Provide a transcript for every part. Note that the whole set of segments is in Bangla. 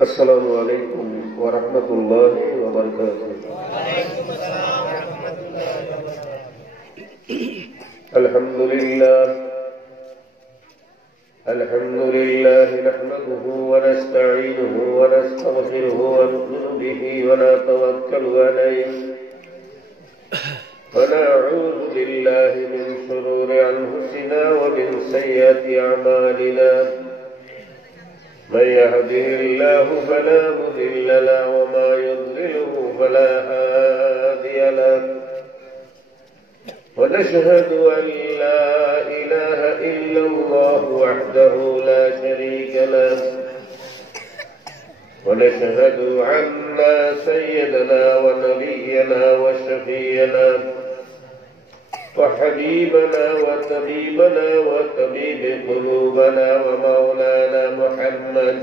Assalamualaikum warahmatullahi wabarakatuh. Alhamdulillah nahmaduhu wa nasta'inuhu wa nastaghfiruhu wa nu'minu bihi wa natawakkalu alayhi wa na'udzu billahi min shururi anfusina wa min sayyiati a'malina. من يهده الله فلا مضل له وما يضلله فلا هادي له ونشهد أن لا إله إلا الله وحده لا شريك له ونشهد أن سيدنا ونبينا وشفينا وحبيبنا وطبيبنا وطبيب قلوبنا ومولانا محمد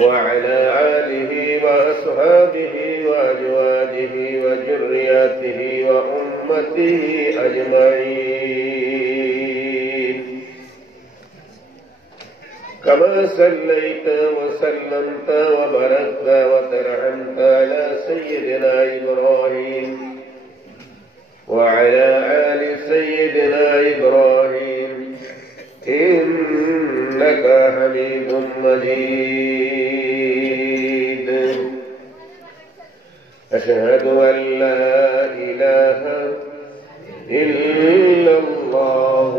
وعلى آله وأصحابه وأزواجه وذرياته وأمته أجمعين كما صليت وسلمت وباركت وترحمت على سيدنا إبراهيم وعلى آل سيدنا إبراهيم إنك حميد مجيد أشهد أن لا إله إلا الله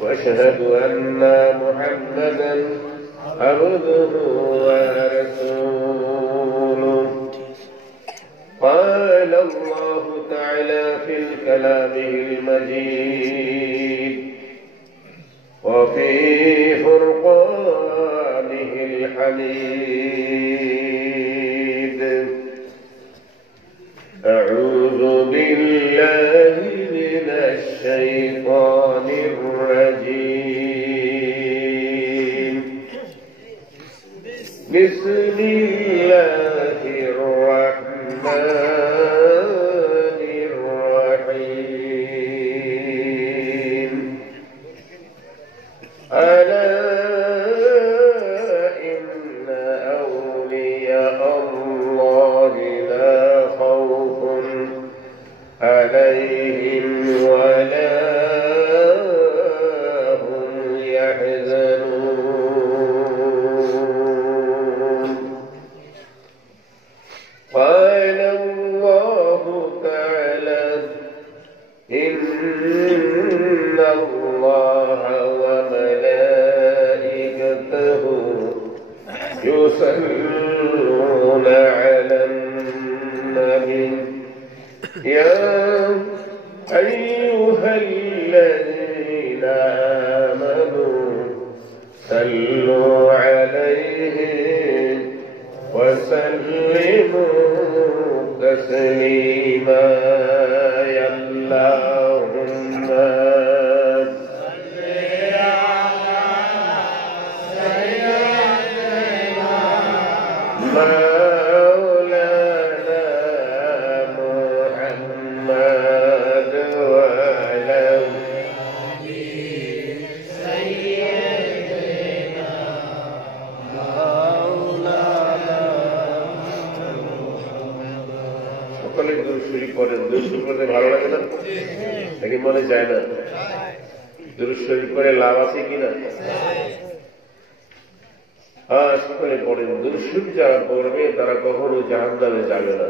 وأشهد أن محمدا عبده ورسوله قال الله تعالى في كلامه المجيد وفي فرقانه الحميد أعوذ بالله من الشيطان الرجيم بسم الله الرحمن الرحيم ألا إن أولياء الله لا خوف عليهم ولا هم يحزنون قال الله تعالى إن الله وملائكته يصلون على النبي يا أيها الذين آمنوا صلوا عليه وسلموا تسليما يا اللهم صل على سيدنا مولانا محمد وعلى سيدنا সকলে দুরূদ পড়েন। দুরূদ পড়তে ভালো লাগে না? নাকি মনে চায় না? দুরূদ শরীফ করে লাভ আছে কিনা? হ্যাঁ, সকলে পড়েন। দুরূদ শরীফ যারা পড়বে তারা কখনো জাহান্নামে যাবে না।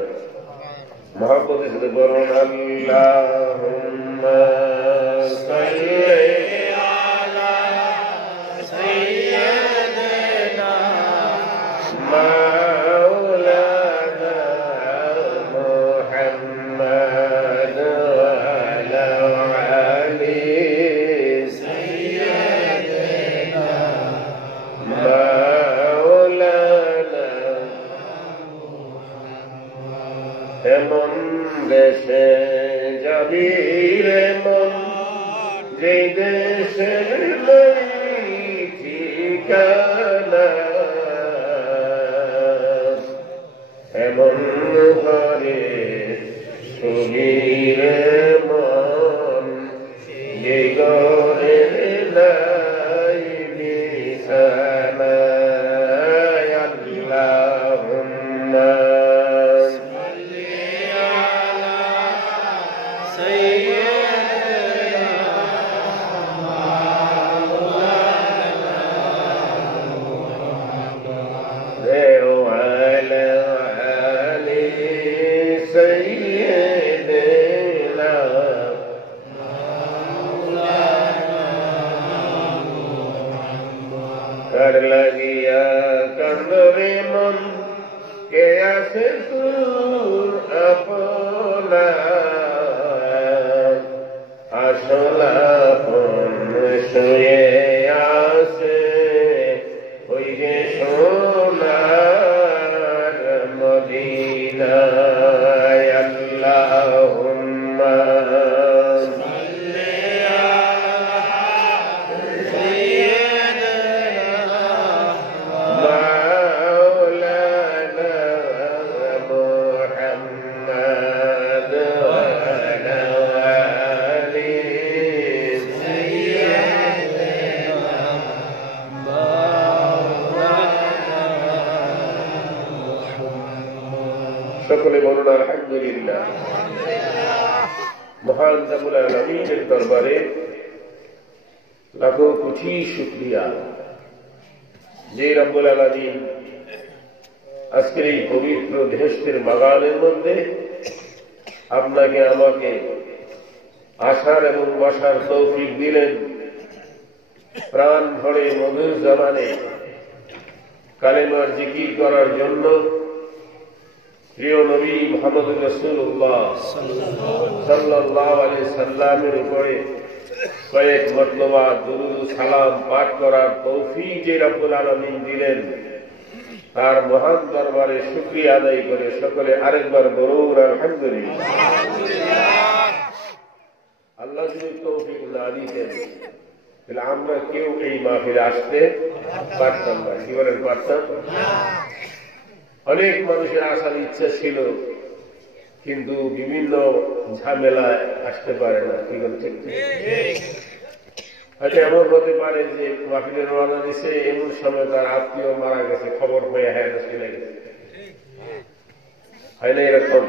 মহব্বতের সাথে বলুন আল্লাহুম্মা সাল্লি আলা সাইয়্যিদিনা মাওলানা মুহাম্মদ ওয়া আলা আলি সাইয়্যিদিনা মাওলানা এমন দেশে যাবি রে মন যে দেশের ঠিকানা এমন ঘরে শুবি রে মন যে ঘরে আছে তোর আপনার আসল আপন শুয়ে আছে ওই যে সোনার মদিনায় আল্লাহুম্মা সকলে বলুন আলহামদুলিল্লাহ। মহান রব্বুল আলামিনের দরবারে লাখো কোটি শুকরিয়া যে রব্বুল আলামিন আজকের এই পবিত্র বেহেশতের বাগানের মধ্যে আপনাকে আমাকে আসার এবং বসার তৌফিক দিলেন। প্রাণ ভরে মধুর জবানে কালেমার জিকির করার জন্য প্রিয় নবী মুহাম্মদুর রাসূলুল্লাহ সাল্লাল্লাহু আলাইহি সাল্লামের উপরে কয়েক মর্তবা দুরূদ সালাম পাঠ করার তৌফিক যে রব্বুল আলামিন দিলেন, তার মহান দরবারে শুকরিয়া আদায় করে সকলে আরেকবার বলুন আলহামদুলিল্লাহ। আল্লাহ যদি তৌফিক না দিতেন তাহলে আমরা কেউ এই মাহফিলে আসতে পারতাম না। কি বলেন, পারতাম? অনেক মানুষের আসার ইচ্ছা ছিল, কিন্তু বিভিন্ন ঝামেলায় আসতে পারে না। কি বলছে? হয়তো এমন হতে পারে যে মাহফিলের রওনা দিছে, এমন সময় তার আত্মীয় মারা গেছে, খবর হয়ে হ্যাঁ চলে গেছে, হয় না? এরকম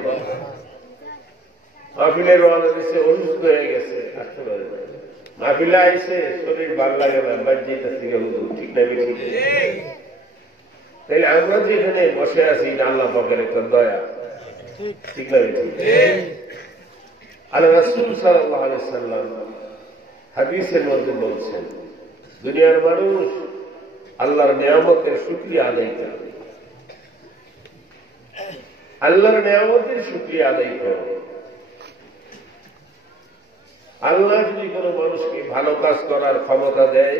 মাহফিলের রওনা দিছে, অসুস্থ হয়ে গেছে, আসতে পারে না। মাহফিলে আইসে শরীর ভালো লাগে না, বাহ্যিক থেকে হুজুর, ঠিক না? ঠিক। তাহলে আমরা যে এখানে বসে আছি, আল্লাহ পাকের একটা দয়া, ঠিক না? আল্লাহ রাসূল সাল্লাল্লাহু আলাইহি ওয়াসাল্লাম হাদিসের মধ্যে বলছেন, দুনিয়ার মানুষ আল্লাহর নিয়ামতের শুকরিয়া আদায় করে, আল্লাহর নিয়ামতের শুকরিয়া আদায় করে। আল্লাহ যদি কোনো মানুষকে ভালো কাজ করার ক্ষমতা দেয়,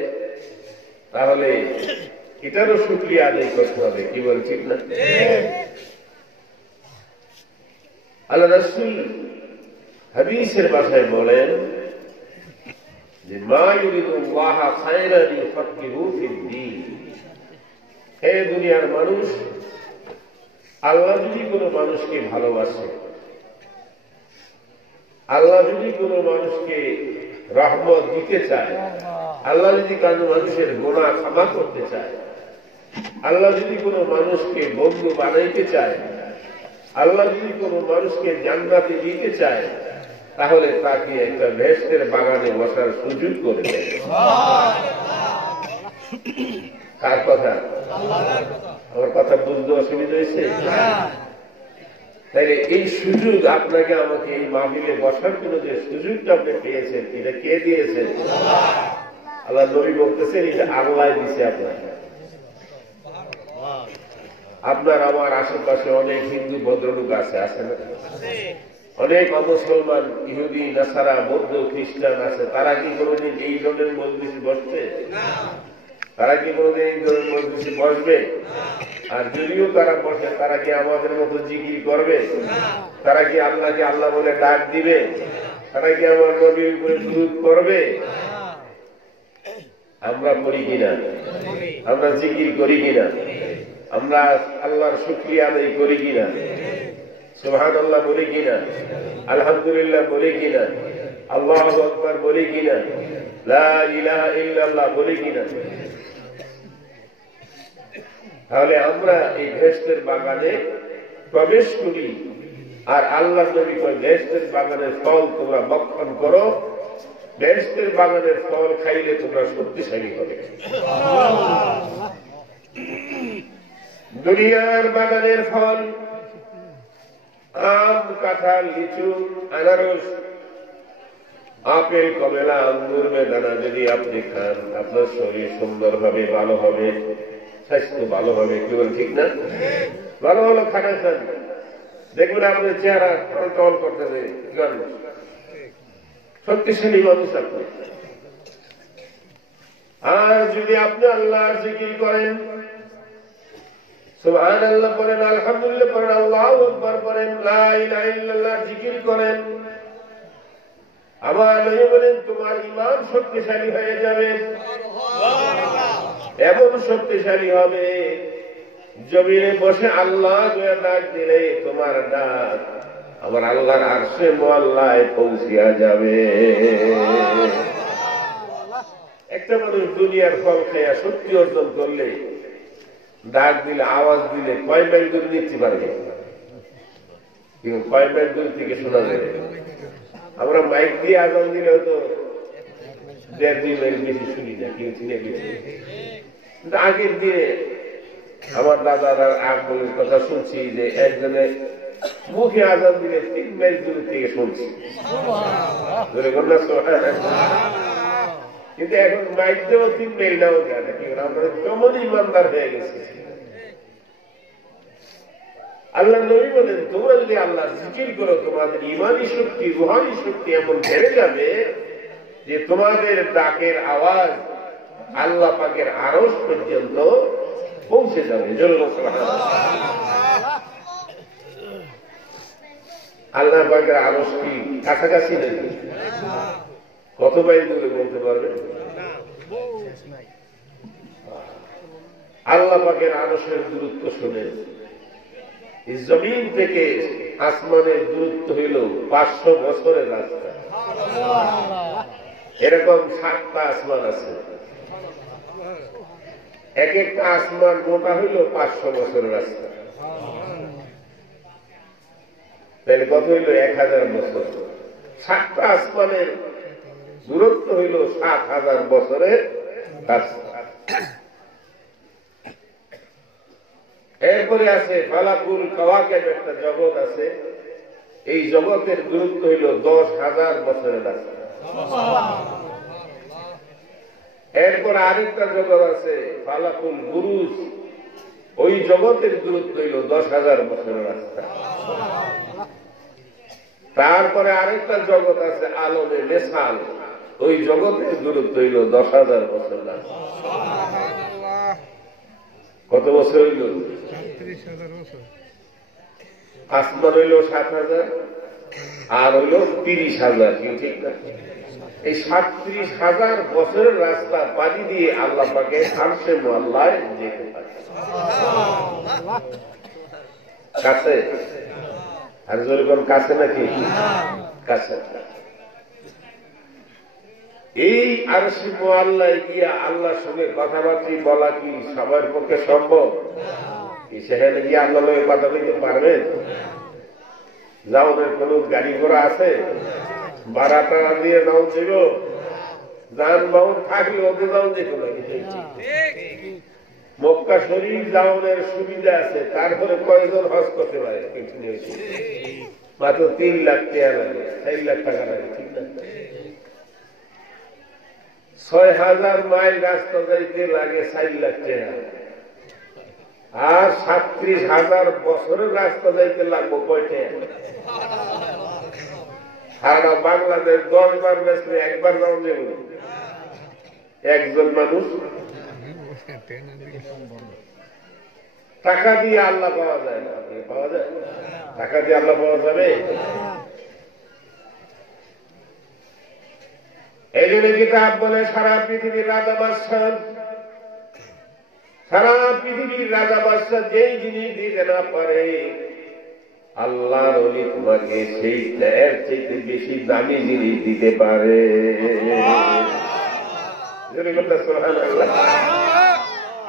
তাহলে এটারও শুকরিয়া আদায় করতে হবে। কি বল, ঠিক না? আল্লাহ রাসূল হাদিসের ভাষায় বলেন যে মা ইউরিদুল্লাহ খায়রান ইউফাক্কিহু ফিদ্দীন। হে দুনিয়ার মানুষ, আল্লাহ যদি কোনো মানুষকে ভালোবাসে, আল্লাহ যদি কোনো মানুষকে রহমত দিতে চায়, আল্লাহ যদি কোনো মানুষের গুনাহ ক্ষমা করতে চায়, আল্লাহ যদি কোনো মানুষকে বন্ধু বানাইতে চায়, আল্লাহ যদি কোনো মানুষকে জান্নাতে দিতে চায়, তাহলে তাকে একটা বেহেশতের বাগানে বসার সুযোগ করে দেয়। কার কথা? আমার কথা বুঝতে অসুবিধা হয়েছে? তাইলে এই সুযোগ আপনাকে আমাকে এই মাহফিলে বসার জন্য যে সুযোগটা আপনি পেয়েছেন, এটা কে দিয়েছেন? আল্লাহ নবী বলতেছেন এটা আল্লাহ দিছে আপনাকে। আপনার আমার আশেপাশে অনেক হিন্দু ভদ্রলোক আছে, আছে না? অনেক অমুসলমান, ইহুদি, নাসারা, বৌদ্ধ, খ্রিস্টান আছে। তারা কি কোনোদিন এই ধরনের মজলিসে বসবে? তারা কি কোনোদিন এই ধরনের মজলিসে বসবে? আর যদিও তারা বসে, তারা কি আমাদের মতো জিকির করবে? তারা কি আল্লাহকে আল্লাহ বলে ডাক দিবে? তারা কি আমার নবীর উপরে দুরূদ করবে? আমরা করি কিনা? আমরা জিকির করি কিনা? আমরা আল্লাহর শুকরিয়া আদায় করি কিনা? সুবহানাল্লাহ বলি কিনা? আলহামদুলিল্লাহ বলি কিনা? আল্লাহু আকবার বলি কিনা? লা ইলাহা ইল্লাল্লাহ বলি কিনা? তাহলে আমরা এই বেহেশতের বাগানে প্রবেশ করি। আর আল্লাহ নবী কয়, বেহেশতের বাগানের ফল তোমরা ভক্ষণ করো, বেহেশতের বাগানের ফল খাইলে তোমরা শক্তিশালী হবে। দুনিয়ার বাগানের ফল আম, কাঁঠাল, লিচু, আনারস, আপেল, কমলা, আঙ্গুর, বেদানা যদি আপনি খান, আপনার শরীর সুন্দরভাবে ভালো হবে, স্বাস্থ্য ভালো হবে। কি বল, ঠিক না? ভালো ভালো খানা খান, দেখবেন আপনার চেহারা টল করতেছে, শক্তিশালী মানুষ আপনি। আর যদি আপনি আল্লাহর জিকির করেন, সুবহানাল্লাহ পড়েন, আলহামদুলিল্লাহ পড়েন, আল্লাহু আকবার পড়েন, লা ইলাহা ইল্লাল্লাহ জিকির করেন, আমার নবী বলেন তোমার ঈমান শক্তিশালী হয়ে যাবে। এমন শক্তিশালী হবে জমিনে বসে আল্লাহ ডাক দিলে তোমার ডাক আমার আল্লাহর আরশে মুআল্লায় পৌঁছিয়া যাবে। একটা মানুষ দুনিয়ার ফল খাইয়া শক্তি অর্জন করলে ডাক দিলে, আওয়াজ দিলে কয় মাইল দূরে নিতে পারবে, কিন্তু কয় মাইল দূর থেকে শোনা যাবে। আমরা মাইক দিয়ে আজান দিলে হয়তো 1.5-2 মাইল বেশি শুনি না, কিন্তু আগের দিয়ে আমার দাদার আগের কথা শুনছি যে একজনের মুখে আজান দিলে 3 মাইল দূর থেকে শুনছি, কিন্তু এখন মাইক দিয়েও 3 মাইল নাও যায় না, কিন্তু আমরা কেমন ইমানদার হয়ে গেছে। আল্লাহ নবী বলেন তোমরা যদি আল্লাহ জিকির করো তোমাদের ইমানি শক্তি, রুহানি শক্তি এমন বেড়ে যাবে যে তোমাদের ডাকের আওয়াজ আল্লাহ পাকের আরশ পর্যন্ত পৌঁছে যাবে। আল্লাহ পাকের আরশ কি কাছাকাছি নেই? কত মাইল দূরে বলতে পারবে? আল্লাহ পাকের আরশের দূরত্ব শুনে জমিন থেকে আসমানের দূরত্ব হইল 500 বছরের রাস্তা। এরকম 7টা আসমান আছে, এক একটা আসমান মোটা হইল 500 বছরের রাস্তা, তাহলে কত হইল? 1000 বছর। 7টা আসমানের দূরত্ব হইল 7000 বছরের রাস্তা। এরপরে আছে ফালাকুল কাওয়াকিব, একটা জগৎ আছে, এই জগতের দূরত্ব হইল 10,000 বছরের রাস্তা। এরপর আরেকটা জগৎ আছে ফালাকুল বুরুজ, ওই জগতের দূরত্ব হইল 10,000 বছরের রাস্তা। তারপরে আরেকটা জগৎ আছে আলমে মেসাল, ওই জগতের দূরত্ব হইল 10,000 বছরের রাস্তা। কত বছর হইল? 37,000 বছর। আসমান হইল 7,000 আর হইল 30,000, ঠিক না? এই 37,000 বছরের রাস্তা পাড়ি দিয়ে আল্লাহ পাকে আরশে মুআল্লায় যেতে পারে। কাছে? আর যেরকম কাছে নাকি? কাছে। এই আরশে মুআল্লায় গিয়া আল্লাহর সঙ্গে কথাবার্তা বলা কি সবার পক্ষে সম্ভব? সেখানে গিয়ে আল্লাহর সঙ্গে কথা বলতে পারবেন? যাওয়ার কোন গাড়ি ঘোড়া আছে? ভাড়া টাড়া দিয়ে যাও ছিল, যানবাহন থাকলে ওদের যাও দেখো না। মক্কা শরীফ যাওয়ার সুবিধা আছে, তারপরে কয়জন হজ করতে পারে? মাত্র 3 লাখ টাকা লাগে, 4 লাখ টাকা লাগে, ঠিক না? 6,000 মাইল রাস্তা যাইতে লাগে 4 লাখ টাকা, আর 37,000 বছরের রাস্তা যাইতে লাগবো কয়টা? সারা বাংলাদেশ 10 বার বেসলে একবার যাওয়া যাবে একজন মানুষ। টাকা দিয়ে আল্লাহ পাওয়া যায় না? পাওয়া যায়? টাকা দিয়ে আল্লাহ পাওয়া যাবে? এই জন্য কিতাব বলে সারা পৃথিবীর রাজা বাদশাহ, সারা পৃথিবীর রাজা বাদশাহ যেই জিনিস দিতে না পারে আল্লাহর ওলি তোমাকে সেই এর চাইতে বেশি দামি জিনিস দিতে পারে।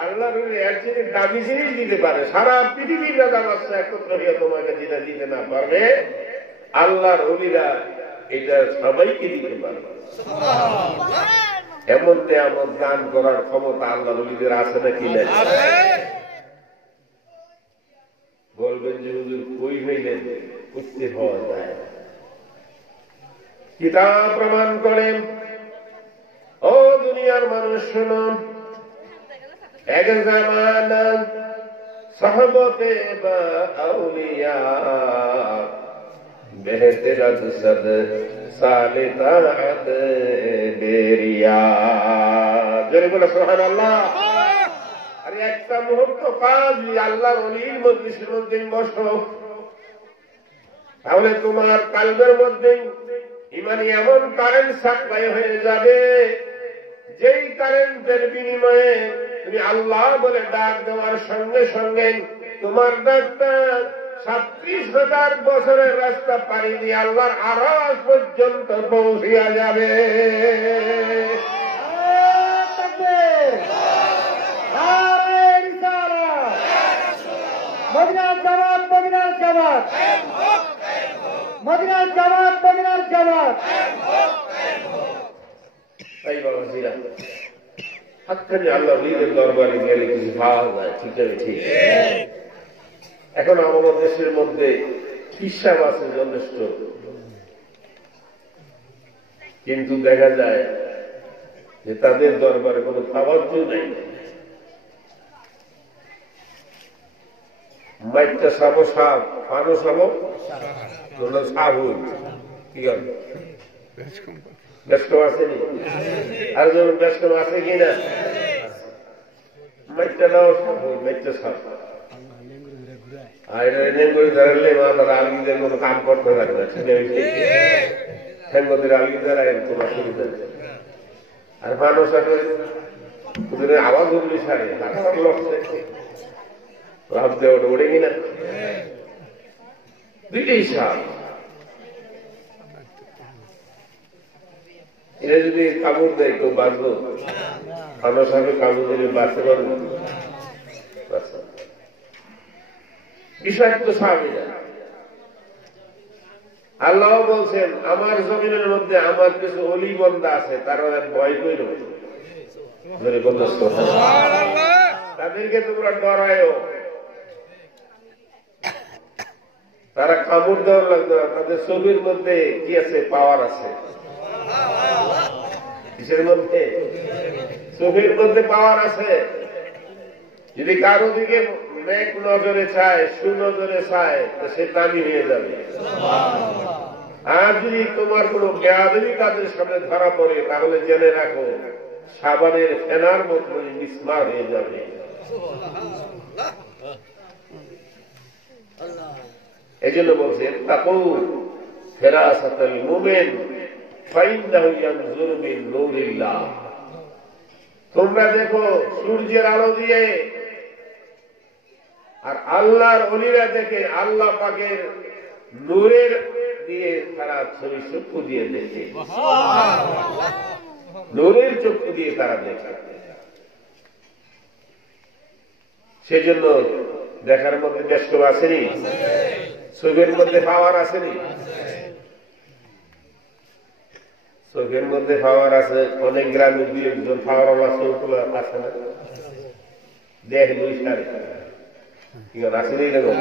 আল্লাহর ওলি এর চাইতে দামি জিনিস দিতে পারে। সারা পৃথিবীর রাজা বাদশাহ একত্র হয়ে তোমাকে যেটা দিতে না পারবে আল্লাহর ওলিরা এটা সবাইকে দিতে পারবে। এমন নিয়ামত দান করার ক্ষমতা আল্লাহর ওলিদের আছে নাকি না? বলবেন যে হুজুর কই হইলেন? করতে হওয়া যায়। কিতাব প্রমাণ করেন। ও দুনিয়ার মানুষ শুনুন, এক জামানা सहबते औलिया बेहतरा सद सालितात बेरिया जरे बोला सुबहानाल्लाह। अरे একটা মুহূর্ত কাজ আল্লাহর ওলির মজলিসের মধ্যে বসো, তাহলে তোমার কালবের মধ্যে ইমানি এমন কারেন্ট সাপ্লাই হয়ে যাবে, যেই কারেন্টের বিনিময়ে তুমি আল্লাহ বলে ডাক দেওয়ার সঙ্গে সঙ্গে তোমার ডাকটা 37,000 বছরের রাস্তা পাড়ি দিয়ে আল্লাহর আরশ পর্যন্ত পৌঁছিয়া যাবে। মদিনার জামাত, মদিনার জামাত, মদিনার জামাত, মদিনার জামাত। তাই বাবাজিরা, হাতখানি আল্লাহ নিজের দরবারে গেলে কিছু পাওয়া যায়। ঠিক আছে, ঠিক। এখন আমাদের দেশের মধ্যে হিসাব আছে যথেষ্ট, কিন্তু দেখা যায় যে তাদের দরবারে কোনো সাহায্য নেই। মাইকটা সাবো সাপ, পানো সাবো সাপ হই। ঠিক আছে, ব্যস্ত আসেনি? আর যখন ব্যস্ত আছে কিনা মাইকটা দাও সাপ হই, মাইকটা সাপ। আর নেঙ্গুরি ধরালে মা তারা আলগিদের কোনো কাম করতে পারে না। ঠেঙ্গদের আলগি ধরায় তোমার সুবিধা নেই। আর মানুষ আসলে আওয়াজ উঠলি সারে লক্ষ্যে ভাবতে ওটা ওঠে কিনা দুইটাই সাপ। এটা যদি কামড় দেয় কেউ বাঁচবো? মানুষ সাপে কামড় দিলে বাঁচতে পারবো? বিষাক্ত সাপ এটা। আল্লাহ বলছেন আমার জমিনের মধ্যে আমার কিছু অলি বন্দা আছে, তারা ভয় কইল, তাদেরকে তোমরা ডরায়ও। তারা কামড় দেওয়ার লাগবে না, তাদের চোখের মধ্যে কি আছে? পাওয়ার আছে। কিসের মধ্যে? চোখের মধ্যে পাওয়ার আছে। যদি কারো দিকে এক নজরে চায়, সুনজরে চায়, তো সে দামি হয়ে যাবে। আর যদি তোমার কোনো বেয়াদবি কাজের সামনে ধরা পড়ে, তাহলে জেনে রাখো সাবানের ফেনার মতো মিসমার হয়ে যাবে। এই জন্য বলছে তাকু ফেরাসাতাল মুমিন ফাইন্নাহু ইয়ানজুরু মিন নূরিল্লাহ। তোমরা দেখো সূর্যের আলো দিয়ে, আর আল্লাহর ওলিরা দেখে আল্লাহ পাকের নূরের দিয়ে, তারা ছবি চক্ষু দিয়ে দেখে, নূরের চক্ষু দিয়ে তারা দেখে। সেজন্য দেখার মধ্যে ব্যস্ত আসেনি, চোখের মধ্যে পাওয়ার আসেনি। চোখের মধ্যে পাওয়ার আছে। অনেক গ্রামে দুই একজন পাওয়ার চোখ আছে না, দেখ দুই সারে আসেনি। এরকম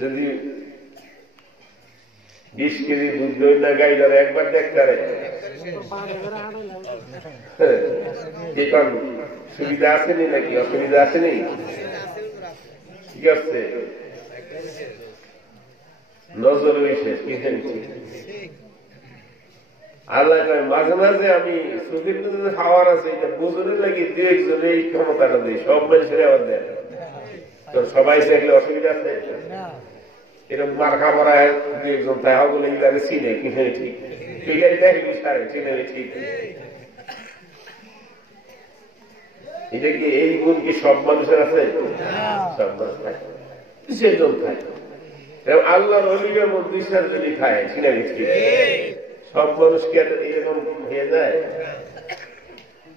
যদি 20 কেজি দুধ দই না গাই ধরে একবার দেখতে পারে, সুবিধা আসেনি নাকি অসুবিধা আসেনি? ঠিক আছে, নজর বিশেষ আল্লাহ মাঝে মাঝে আমি চোখের মধ্যে খাওয়ার আছে, এটা বুঝতে লাগি দু একজনে এই ক্ষমতাটা দিই, সব মানুষের আবার দেয়। তো সবাই দেখলে অসুবিধা আছে? এরকম মার্কা পড়ায় দু একজন তাই বলে ইলারে চিনে কিনে ঠিক ঠিক দেখবি সারে চিনে ঠিক। এটা কি এই গুণ কি সব মানুষের আছে? সব মানুষ থাকে, সেজন থাকে। আল্লাহর অলির মধ্যে 2-4 জনই খায় চিনে ঠিক। সব মানুষকে এরকম হয়ে যায়,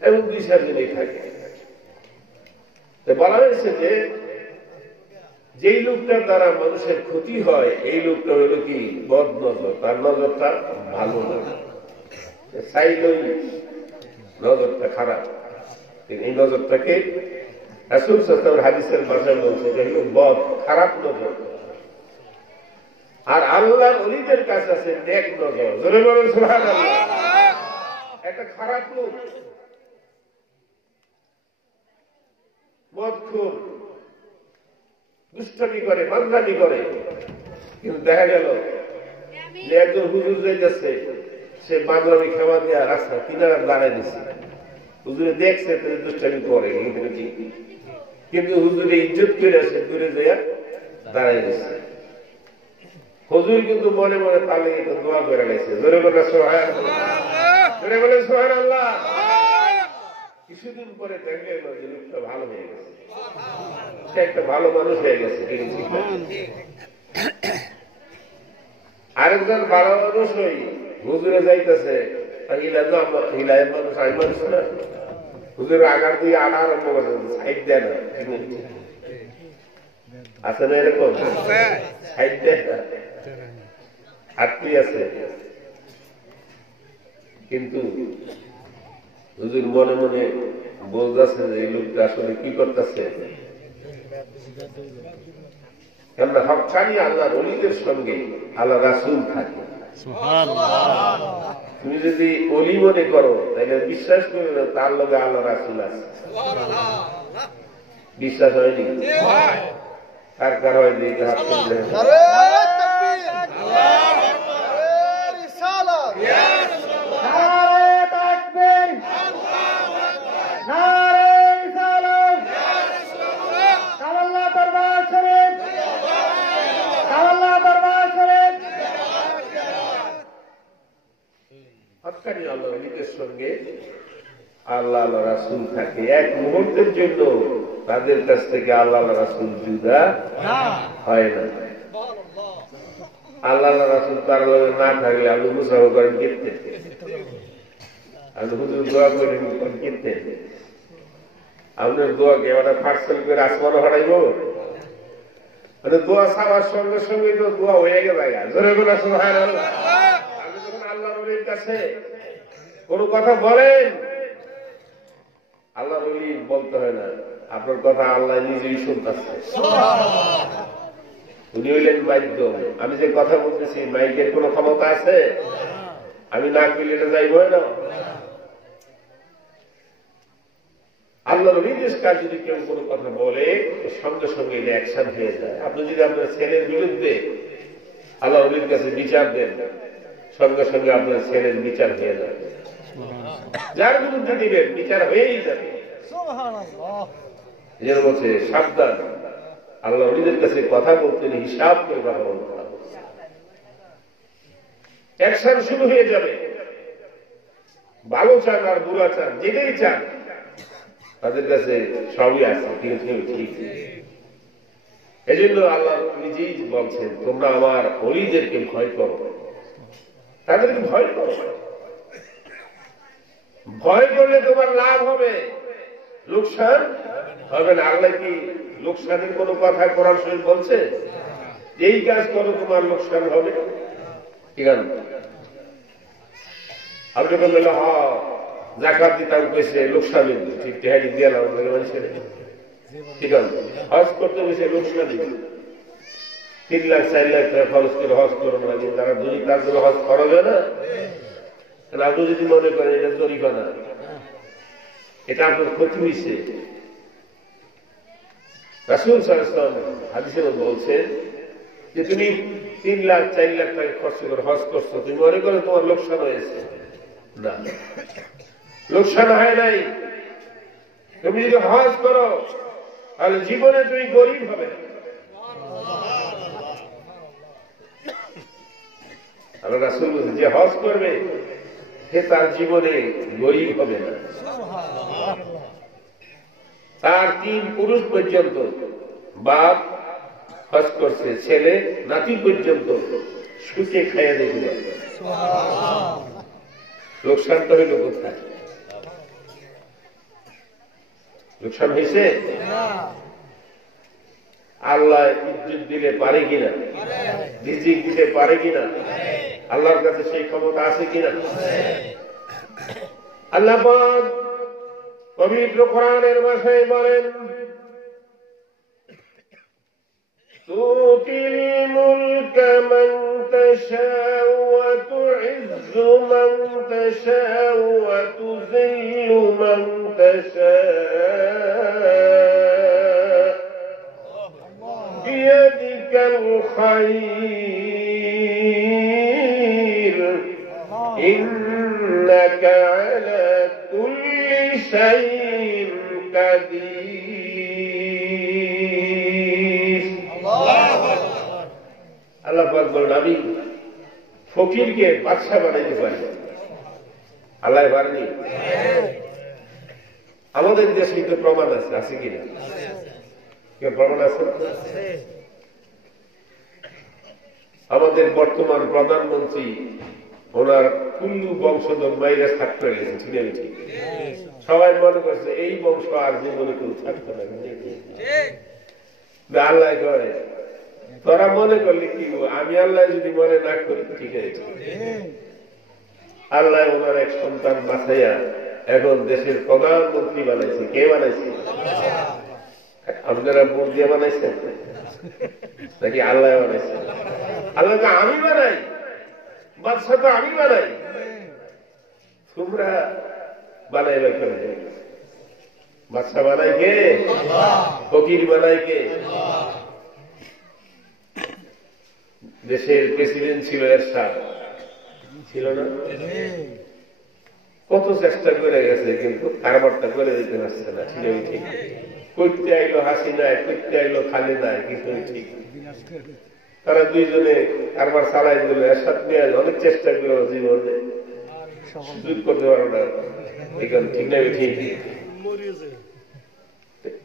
এবং 2-4 জনই থাকে। বলা হয়েছে যে যেই লোকটার দ্বারা মানুষের ক্ষতি হয়, এই লোকটা হইল কি বদ নজর, তার নজরটা ভালো না, চাইলেই নজরটা খারাপ। এই নজরটাকে রাসূল সাল্লাল্লাহু আলাইহি হাদিসের ভাষায় বলছে যে হলো বদ, খারাপ নজর। আর আল্লাহর ওলিদের কাছে আছে নেক নজর। জোরে বলেন সুবহানাল্লাহ। একটা খারাপ লোক, মদখোর, দুষ্টামি করে, মান্দামি করে। কিন্তু দেখা গেল যে একজন হুজুর যাইতেছে, সে বাংলামি খাওয়া দেওয়া রাস্তা কিনারা দাঁড়ায় দিচ্ছে। হুজুরে দেখছে দুষ্টামি করে, কিন্তু হুজুরে ইজ্জত করে আসে দূরে যাইয়া দাঁড়ায় দিচ্ছে। হুজুর কিন্তু মনে মনে তালে দোয়া করে গেছে, জোরে বলে সুবহানাল্লাহ, জোরে বলে সুবহানাল্লাহ। কিছুদিন পরে দেখা গেল যে লোকটা ভালো হয়ে গেছে, সে একটা ভালো মানুষ হয়ে গেছে। আরেকজন ভালো মানুষ ওই হুজুরে যাইতেছে, হিলায়ের মানুষ আমি মানুষ না, হুজুরের আগার দিয়ে আনা আরম্ভ করে সাইড দেয় না, আছে না এরকম? সাইড দেয় না, হাতটি আছে। কিন্তু হুজুর মনে মনে বলতেছে যে এই লোকটা আসলে কি করতেছে। কেননা হকখানি আল্লাহর ওলিদের সঙ্গে আল্লাহ রাসূল থাকে। তুমি যদি অলি মনে করো তাহলে বিশ্বাস করে না তার লগে আল্লাহ রাসূল আছে। বিশ্বাস হয়নি? কার কার হয় যে হাত তুললে হক্কানি আল্লাহ ওলিদের সঙ্গে আল্লাহ আল্লাহ রাসূল থাকে। এক মুহূর্তের জন্য তাদের কাছ থেকে আল্লাহ আল্লাহ রাসূল জুদা হয় না। আল্লাহ আল্লাহ রাসূল তার লগে না থাকলে আপনি মুসাফা করেন কেটে, আপনি হুজুর দোয়া করেন কেটে, আপনার দোয়াকে ওটা পার্সেল করে আসমানো হারাইব। মানে দোয়া চাওয়ার সঙ্গে সঙ্গে তো দোয়া হয়ে গেছে। জোরে বলে সুবহানাল্লাহ। আপনি যখন আল্লাহর ওলির কাছে কোন কথা বলেন, আল্লাহর ওলি বলতে হয় না, আপনার কথা আল্লাহ নিজেই শুনতেছে। উনি হইলেন মাধ্যম। আমি যে কথা বলতেছি মাইকের কোন ক্ষমতা আছে? আমি না করলে এটা যাইব না। আল্লাহর ওলিদের কাজ যদি কেউ কোনো কথা বলে সঙ্গে সঙ্গে এটা অ্যাকশন হয়ে যায়। আপনি যদি আপনার ছেলের বিরুদ্ধে আল্লাহর ওলির কাছে বিচার দেন, সঙ্গে সঙ্গে আপনার ছেলের বিচার হয়ে যাবে। যার বিরুদ্ধে দিবেন বিচার হয়েই যাবে। এর বলছে সাবধান, আল্লাহ ওলিদের কাছে কথা বলতে হিসাব করে কথা বলতে হবে। অ্যাকশন শুরু হয়ে যাবে। ভালো চান আর বুড়া চান, যেটাই চান তাদের কাছে সবই আছে, ঠিক। এই জন্য আল্লাহ নিজেই বলছেন তোমরা আমার ওলিদেরকে ভয় করো, তাদেরকে ভয় করো। ভয় করলে তোমার লাভ হবে, লোকসান হবে না। আল্লাহ কি লোকসানের কোন কথা কোরআন শরীফ বলছে? এই কাজ করো তোমার লোকসান হবে? ঠিক আছে, আপনি বললেন জাকাত দিতাম কইছে লোকসান ঠিক টেহারি দিয়ে মানুষের, ঠিক আছে। হজ করতে গেছে লোকসান 3 লাখ 4 লাখ টাকা খরচ করে হজ করবো না, কিন্তু তারা দুই তার জন্য হজ করা যায় না। আপনি যদি মনে করেন এটা জরিমানা, এটা আপনার ক্ষতি হয়েছে। রাসূল সাল্লাল্লাহু আলাইহি ওয়াসাল্লাম হাদিসে বলছেন যে তুমি 3 লাখ 4 লাখ টাকা খরচ করে হজ করছো, তুমি মনে করো তোমার লোকসান হয়েছে? না, লোকসান হয় নাই। তুমি যদি হজ করো তাহলে জীবনে তুমি গরিব হবে না। আল্লাহ রাসূল বলেছেন যে হজ করবে সে তার জীবনে গরিব হবে না। তার 3 পুরুষ পর্যন্ত, বাপ হজ করছে, ছেলে নাতি পর্যন্ত সুখে খাইয়া দেখবে। লোকসানটা হইল কোথায়? লোকসান হয়েছে? আল্লাহ ইজ্জত দিলে পারে কিনা, রিজিক দিতে পারে কিনা, আল্লাহর কাছে সেই ক্ষমতা আছে কিনা? আল্লাহ পাক পবিত্র কোরআনের ভাষায় বলেন তুতিল মুলকা মান তাশাউ ওয়া তুইজ্জু মান তাশাউ ওয়া তুযিল্লু মান তাশাউ خير إنك على كل شيء قدير আল্লাহ পাক বলেন আমি ফকিরকে বাদশা বানাইতে পারি আল্লাহ পারেনি আমাদের দেশে তো প্রমাণ আছে আছে কিনা প্রমাণ আছে আমাদের বর্তমান প্রধানমন্ত্রী ওনার কুল্লু বংশধর বাইরে থাকতে গেছে ঠিক সবাই মনে করছে এই বংশ আর জীবনে কেউ থাকতে না আল্লাহ করে তোরা মনে করলে কি আমি আল্লাহ যদি মনে না করি ঠিক আছে আল্লাহ ওনার এক সন্তান বাছাইয়া এখন দেশের প্রধানমন্ত্রী বানাইছে কে বানাইছে আপনারা ভোট দিয়ে বানাইছেন নাকি আল্লাহ বানাইছে আল্লাহকে আমি বানাই বাদশা তো আমি বানাই তোমরা বানাইবার কেন বাদশা বানাই কে ফকির বানাই কে দেশের প্রেসিডেন্ট ছিল এরশাদ ছিল না কত চেষ্টা করে গেছে কিন্তু কারবারটা করে দিতে পারছে না ঠিক করতে আইলো হাসিনায় করতে আইলো খালেদায় কিছু ঠিক তারা দুইজনে কারবার চালাই দিল এরশাদ নিয়ে অনেক চেষ্টা করে জীবনে সুযোগ করতে পারো না এখানে ঠিক না ঠিক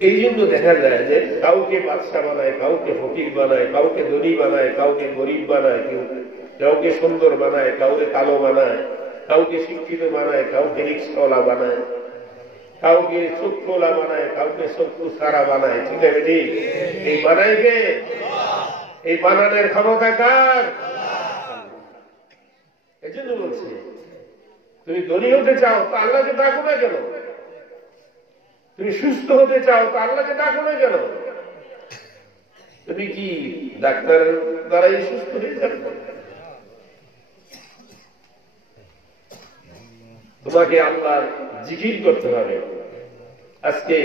এই জন্য দেখা যায় যে কাউকে বাদশা বানায় কাউকে ফকির বানায় কাউকে ধনী বানায় কাউকে গরিব বানায় কাউকে সুন্দর বানায় কাউকে কালো বানায় কাউকে শিক্ষিত বানায় কাউকে রিক্সাওয়ালা বানায় কাউকে চক্ষুওয়ালা বানায় কাউকে চক্ষু সারা বানায় ঠিক আছে ঠিক এই বানায় কে এই বানানোর ক্ষমতা কার এই জন্য বলছি তুমি ধনী হতে চাও তো আল্লাহকে ডাকো না কেন তুমি সুস্থ হতে চাও তো আল্লাহকে ডাকো না কেন তুমি কি ডাক্তার দ্বারাই সুস্থ হয়ে যাবে তোমাকে আল্লাহর জিকির করতে হবে আজকে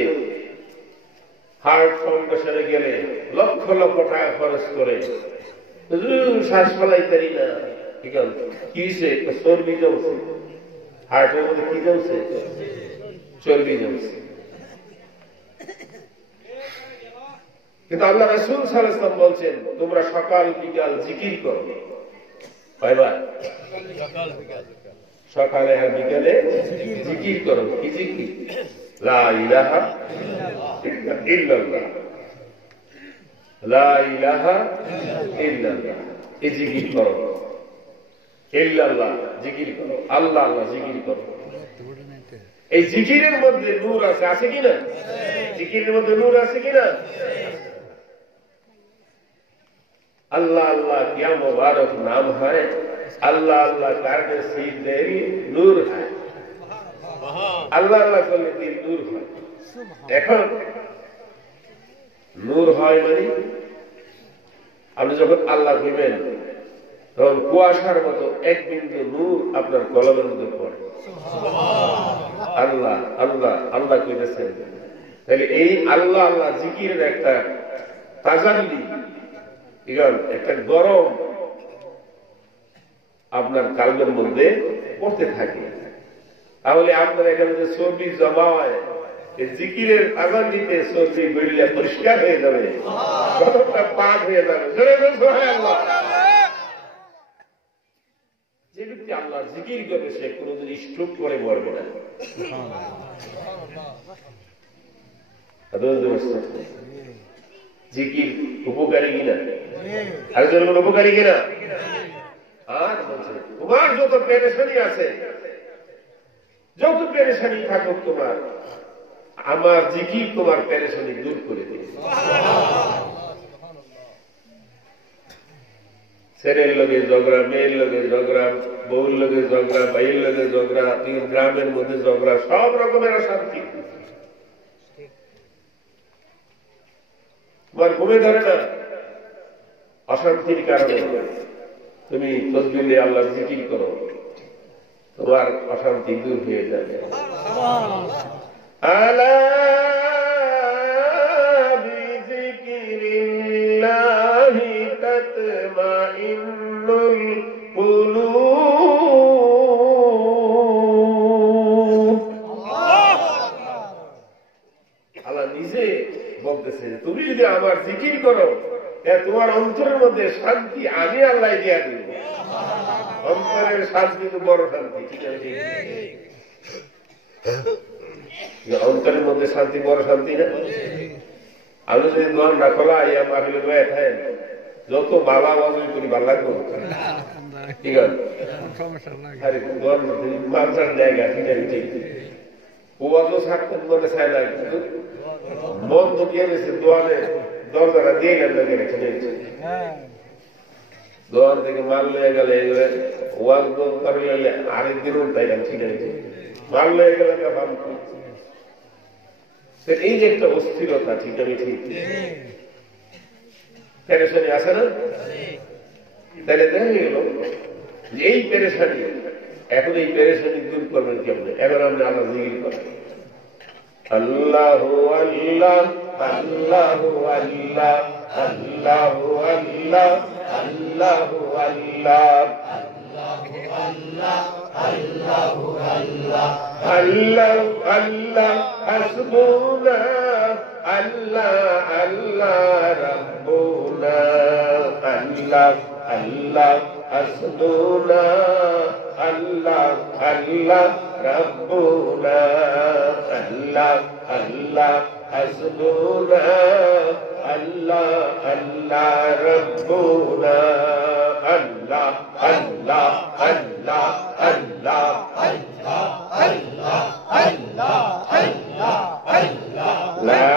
হার্ট ফাউন্ডেশনে গেলে লক্ষ লক্ষ টাকা খরচ করে শ্বাস ফেলাই পারি না ঠিক আছে কি হয়েছে চর্বি জমছে হার্টের মধ্যে কি জমছে চর্বি জমছে কিন্তু আল্লাহ রাসূল সাল্লাল্লাহু আলাইহি ওয়াসাল্লাম বলছেন তোমরা সকাল বিকাল জিকির করো কয়বার সকালে আর বিকালে জিকির করো কি জিকির লা ইলাহা ইল্লাল্লাহ লা ইলাহা ইল্লাল্লাহ এই জিকির করো ইল্লাল্লাহ জিকির করো আল্লাহ আল্লাহ জিকির করো এই জিকিরের মধ্যে নূর আছে আছে কিনা জিকিরের মধ্যে নূর আছে কিনা अल्लाह अल्लाह क्या मुबारक नाम है अल्लाह अल्लाह करने सीधे नूर है अल्लाह अल्लाह करने की नूर है এখন নূর হয় মানে আপনি যখন আল্লাহ কইবেন তখন কুয়াশার মতো এক বিন্দু নূর আপনার কলমের মধ্যে পড়ে আল্লাহ আল্লাহ আল্লাহ কইতেছেন তাহলে এই আল্লাহ আল্লাহ জিকিরের একটা তাজাল্লি একটা গরম আপনার কালবের মধ্যে পড়তে থাকে তাহলে আপনার এখানে যে চর্বি জমা হয় জিকিরের আজান দিতে চর্বি গড়িলে পরিষ্কার হয়ে যাবে গরমটা পাক হয়ে যাবে যে ব্যক্তি আল্লাহ জিকির করবে সে কোনদিন স্ট্রোক করে মরবে না জিকির উপকারী কিনা আরেকজন উপকারী কিনা আর বলছে তোমার যত পেরেশানি আছে যত পেরেশানি থাকুক তোমার আমার জিকির তোমার পেরেশানি দূর করে দিবে ছেলের লগে ঝগড়া মেয়ের লগে ঝগড়া বউর লগে ঝগড়া ভাইয়ের লগে ঝগড়া গ্রামের মধ্যে ঝগড়া সব রকমের অশান্তি তোমার ঘুমে ধরে না অশান্তির কারণে তুমি তসবিহে আল্লাহর জিকির করো তোমার অশান্তি দূর হয়ে যাবে আলা বিযিকিরিল্লাহি তাতমাইন্নুল কুলুব। আল্লাহ নিজে বলতেছে তুমি যদি আমার জিকির করো তোমার অন্তরের মধ্যে শান্তি আমি আল্লাহ দিয়া দিব। অন্তরের শান্তি তো বড় শান্তি, ঠিক আছে? অন্তরের মধ্যে শান্তি বড় শান্তি না? আমি যদি দোয়ান না খোলা ইয়া মাহফিলে বয়ে থাকেন যত বাবা বাজুই করি ভাল লাগবে, ঠিক আছে? আরে দোয়ান মানসার জায়গা, ঠিক আছে? ঠিক ও অত থাকতেন মনে চায় না, কিন্তু মন তো গিয়ে গেছে দোয়ানে দরজাটা দিয়ে গেল রেখে দিয়েছে। দোয়ান থেকে মাল লয়ে গেলে ওয়াজ করলে আরেকদিন উল্টাইলাম, ঠিক আছে? মাল লয়ে গেলে এই যে একটা অস্থিরতা, ঠিক আমি ঠিক পেরেশানি আছে না? তাহলে দেখা গেল এই পেরেশানি, এখন এই পেরেশানি দূর করবেন কেমন? এখন আমরা আল্লাহ জিকির করেন আল্লাহু আল্লাহ আল্লাহু আল্লাহ আল্লাহু আল্লাহ আল্লাহু আল্লাহ আল্লাহু আল্লাহ আল্লাহ আল্লাহ হাসবুনা আল্লাহ আল্লাহ রাব্বুনা আল্লাহ আল্লাহ হাসবুনা আল্লাহ আল্লাহ রাব্বুনা আল্লাহ আল্লাহ হাসবুনা আল্লাহ আল্লাহ রাব্বুনা আল্লাহ আল্লাহ আল্লাহ আল্লাহ আল্লাহ আল্লাহ আল্লাহ আল্লাহ আল্লাহ লা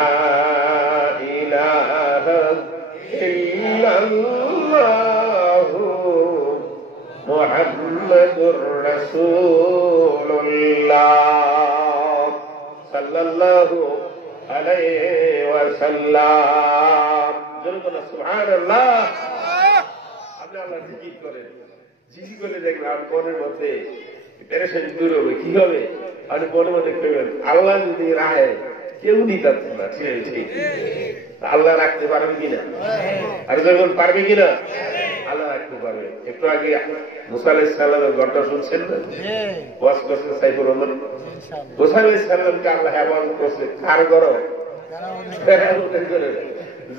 ইলাহা ইল্লাল্লাহু মুহাম্মাদুর রাসূলুল্লাহ সাল্লাল্লাহু আলাইহি ওয়াসাল্লাম। সুবহানাল্লাহ। আপনি আল্লাহ জিকির করেন, জিকির করে দেখবেন আর মনের মধ্যে পেরেশানি দূর হবে। কি হবে? আপনি মনের মধ্যে করবেন আল্লাহ যদি রাহে কেউ নিতে না, ঠিক আছে? আল্লাহ রাখতে পারবে কিনা? আর যখন পারবে কিনা? আল্লাহ রাখতে পারবে। একটু আগে মুসা আলাইহিস সালামের ঘটনা শুনছেন না? ওয়াজ করছেন সাইফুর রহমান। মুসা আলাইহিস সালামকে আল্লাহ হেফাজত করছে কার ঘরে? ফেরাউনের ঘরে।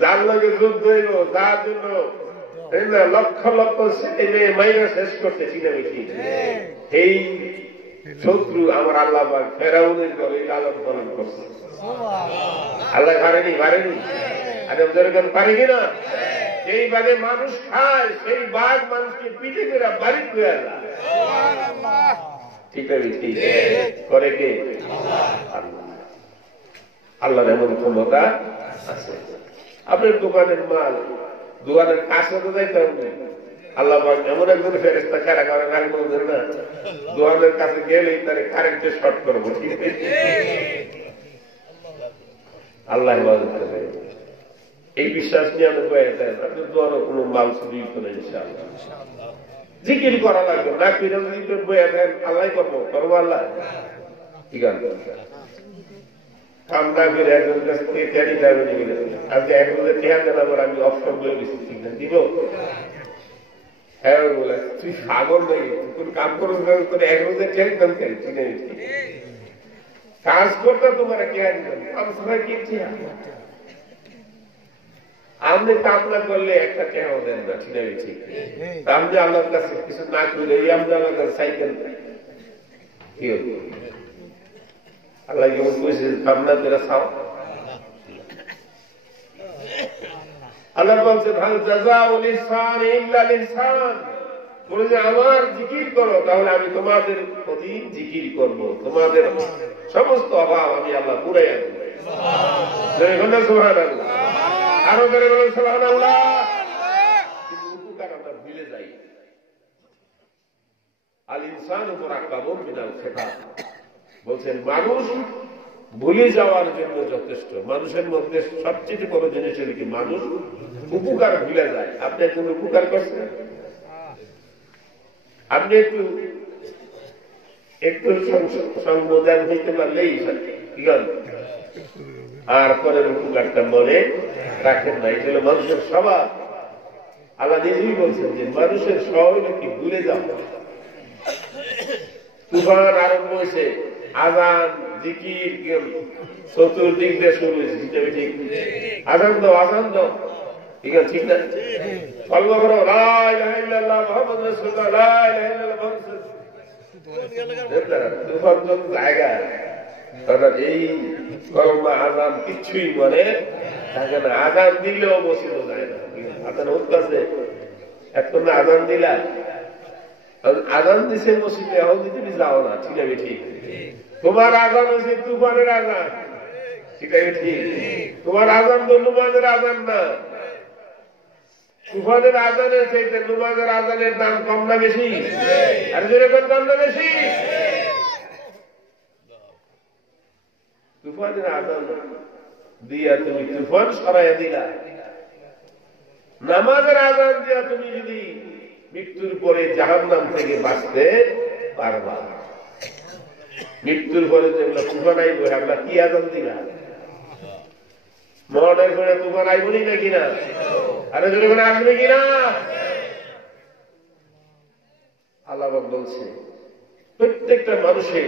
যার লগে যুদ্ধ হইল, যার জন্য লক্ষ লক্ষ ছেলে মেয়ে মাইরা শেষ করতে ছিলেন, এই শত্রু আমার আল্লাহ ফেরাউনের ঘরে লালন পালন করছে। আল্লাহ পারেনি? পারেনি? আরে ওদের পারে কিনা? সেই বাঘে মানুষ খায়, সেই বাঘ মানুষকে পিঠে করে বাড়ি করে যায়। ঠিক আছে? ঠিক করে কে? আল্লাহর এমন ক্ষমতা আছে। আপনার দোকানের মাল দোকানের কাছে তো যাইতে হবে। আল্লাহ এমন একজন ফেরেশতা খাড়া করে রাখবো না, দোকানের কাছে গেলেই তার কারেন্টে শর্ট করবো। ঠিক আছে? আল্লাহ হেফাজত করবে। এই বিশ্বাস নিয়ে আমি বয়ে দেন, আপনার দোয়ারও কোনো মাল চুরি করে ইনশাআল্লাহ। জিকির করা লাগবে না, ফিরে বয়ে দেন আল্লাহ করবো, করবো আল্লাহ। ঠিক আছে? কামনা করে একজন কাছ থেকে টেরি যাবে নিয়ে আজকে একজনের টেহা দেন, আবার আমি অপশন বলে দিচ্ছি, ঠিক না? দিব? হ্যাঁ বলে তুই সাগর নেই, তোর কাম করো করে একজনের টেরি দাম কেন? ঠিক আছে? কাজ করতে তোমার টেহা দিবেন, কাম সবাই কি টেহা? আপনি কামনা করলে একটা টেহাও দেন না, ঠিক আছে? ঠিক আপনি আল্লাহর কাছে কিছু না করলে আপনি আল্লাহর কাছে সাইকেল কি হল? আল্লাহ কেমন কইছে কামনা করে খাও। আল্লাহ বলছে হাল জাযাউল ইহসান ইল্লা লিল ইহসান, বলে যে আমার জিকির করো তাহলে আমি তোমাদের প্রতি জিকির করব, তোমাদের সমস্ত অভাব আমি আল্লাহ পুরাইয়া দেব। সুবহানাল্লাহ। আরো করে বলেন সুবহানাল্লাহ। কিন্তু উপকার আমরা ভুলে যাই। আল ইনসানু মুরাক্কাবুন মিনাল খিতাব, বলছেন মানুষ ভুলে যাওয়ার জন্য যথেষ্ট। মানুষের মধ্যে সবচেয়ে বড় জিনিস হল কি? মানুষ উপকার ভুলে যায়। আপনি একজন উপকার করছেন, আপনি একটু একটু সংবোধন হইতে পারলেই আর পরের উপকারটা মনে রাখেন না। এটা হল মানুষের স্বভাব। আল্লাহ নিজেই বলছেন যে মানুষের সবাই কি ভুলে যাও। তুফান আরম্ভ হয়েছে, আজান জিকির চতুর্দিক দিয়ে শুরু হয়েছে, ঠিক আজান দাও আজান দাও, ঠিক আছে ঠিক না? কলমা করো লা ইলাহা ইল্লাল্লাহ মুহাম্মাদুর রাসূলুল্লাহ লা ইলাহা ইল্লাল্লাহ মুহাম্মাদুর রাসূলুল্লাহ। তুফান যত জায়গা এই কলমা আজান কিচ্ছুই মনে থাকে না। আজান দিলেও মসজিদও যায় না, আজান হচ্ছে এখন আজান দিলা, আজান দিছে মসজিদে, এখন তুমি যাও না, ঠিক আছে ঠিক। তোমার আজান হয়েছে তুফানের আজান, ঠিক আছে ঠিক। তোমার আজান তো নুমাজের আজান না। তুফানের আজানের চাইতে নুমাজের আজানের দাম কম না বেশি? আর যেরকম দাম না বেশি? তুফানের আজান দিয়া তুমি তুফান সরাইয়া দিলা, নামাজের আজান দিয়া তুমি যদি মৃত্যুর পরে জাহান্নাম থেকে বাঁচতে পারবা। মৃত্যুর পরে যেগুলো তুফান আইব, আমরা কি আজান দিলা? মরণের পরে তুফান আইবনি না কিনা? আরে যখন আসবে কিনা? আল্লাহ বলছে প্রত্যেকটা মানুষের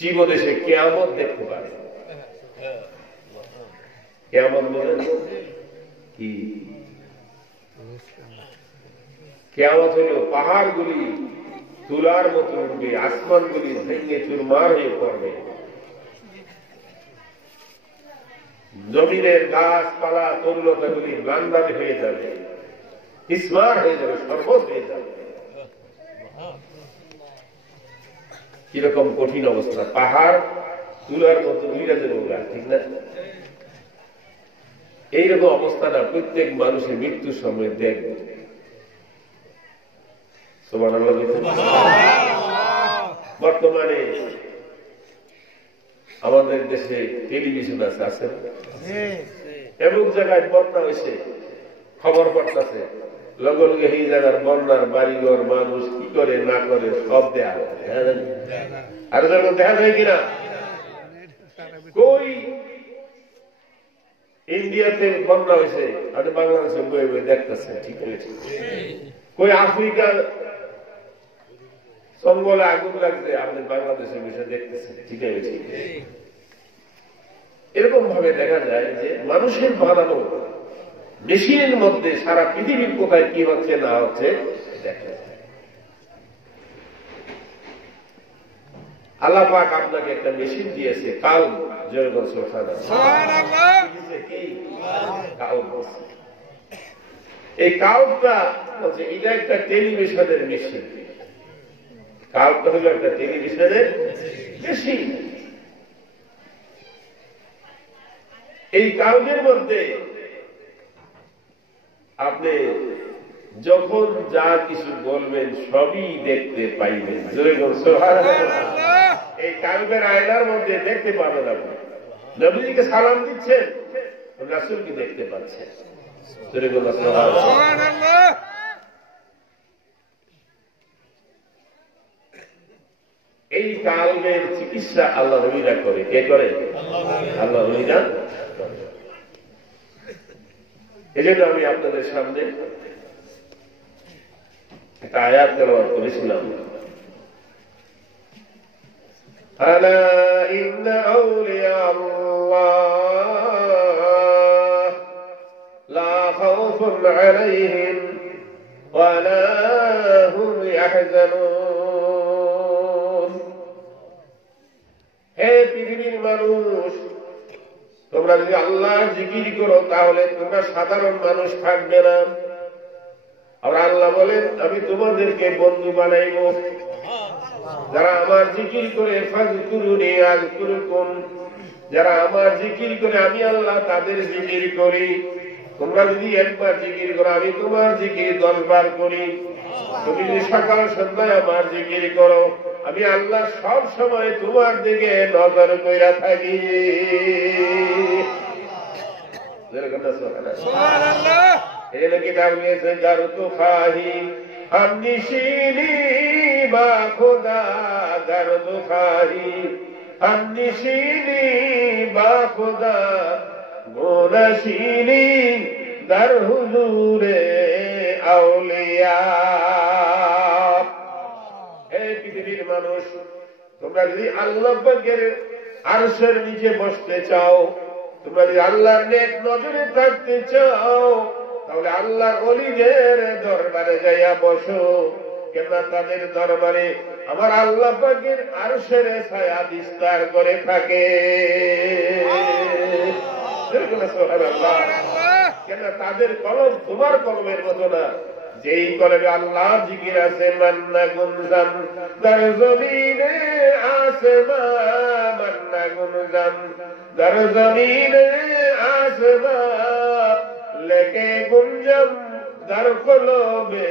জীবনে সে কিয়ামত দেখতে পারে। কিয়ামত বলেন কি? কিয়ামত হলো পাহাড়গুলি তুলার মতো উঠবে, আসমানগুলি ভেঙে চুরমার হয়ে পড়বে, জমিনের গাছপালা তরুলতাগুলি ম্লান হয়ে যাবে, ইসমার হয়ে যাবে, সর্বত হয়ে যাবে। কিরকম কঠিন অবস্থা, পাহাড় তুলার মতো উড়ে যাবে, ঠিক না? এইরকম অবস্থাটা প্রত্যেক মানুষের মৃত্যুর সময় দেখবে। বর্তমানে আমাদের দেশে টেলিভিশন আছে, এমন জায়গায় বন্যা হয়েছে, খবর পড়তেছে, লগে লগে এই জায়গার বন্যার বাড়িঘর মানুষ কি করে না করে সব দেয়া হয়। আর যখন দেখা যায় কিনা, কই ইন্ডিয়াতে বন্যা হয়েছে, আপনি বাংলাদেশে বয়ে বয়ে দেখতেছেন, ঠিক হয়েছে। কই আফ্রিকা জঙ্গলে আগুন লাগছে, আপনি বাংলাদেশের বিষয়ে দেখতেছেন, ঠিক হয়েছে। এরকম ভাবে দেখা যায় যে মানুষের বানানো মেশিনের মধ্যে সারা পৃথিবীর কোথায় কি হচ্ছে না হচ্ছে দেখা যায়। আল্লাহ পাক আপনাকে একটা মেশিন দিয়েছে, কাল এই কাউটা বলছে এটা একটা টেলিভিশনের মেশিন। কাউটা হলো একটা টেলিভিশনের মেশিন। এই কাউজের মধ্যে আপনি যখন যা কিছু বলবেন সবই দেখতে পাইবেন। এই কাউকের আয়নার মধ্যে দেখতে পাবেন আপনি। নবীজিকে সালাম দিচ্ছেন, রাসূলকে দেখতে পাচ্ছেন। এই কালবের চিকিৎসা আল্লাহ নবীরা করে। কে করে? আল্লাহ নবীরা। এই জন্য আমি আপনাদের সামনে একটা আয়াত তেলাওয়াত করেছিলাম। আলা ইন্না আউলিয়া আল্লাহ লা খাউফুন আলাইহিম ওয়া লা হুম ইয়াহজানুন। হে পৃথিবীর মানুষ, তোমরা যদি আল্লাহর জিকির করো তাহলে তোমরা সাধারণ মানুষ থাকবে না। আর আল্লাহ বলেন আমি তোমাদেরকে বন্ধু বানাইব। যারা আমার জিকির করে ফাযকুরুনি আযকুরুকুম, যারা আমার জিকির করে আমি আল্লাহ তাদের জিকির করি। তোমরা যদি একবার জিকির করো আমি তোমার জিকির 10 বার করি। তুমি যদি সকাল সন্ধ্যায় আমার জিকির করো আমি আল্লাহ সব সময় তোমার দিকে নজর কইরা থাকি। এর কিতাব নিয়েছে গারতু খাহি আমনিশিনি বা খোদা, গারতু খাহি আমনিশিনি বা খোদা, গোনাশিনি দার হুজুরে আউলিয়া। এই পৃথিবীর মানুষ, তোমরা যদি আল্লাহ পাকের আরশের নিচে বসতে চাও, তোমরা যদি আল্লাহর নেক নজরে থাকতে চাও, তাহলে আল্লাহর ওলিদের দরবারে যাইয়া বসো। কেননা তাদের দরবারে আমার আল্লাহ পাকের আরশের ছায়া বিস্তার করে থাকে। কেন তাদের কলম তোমার কলমের মতো না। যেই কলমে আল্লাহ জিকির আছে, মান্না গুনজাম দার জমিনে আসমা, মান্না গুনজাম দার জমিনে আসমা, লেকে গুঞ্জম দার কলবে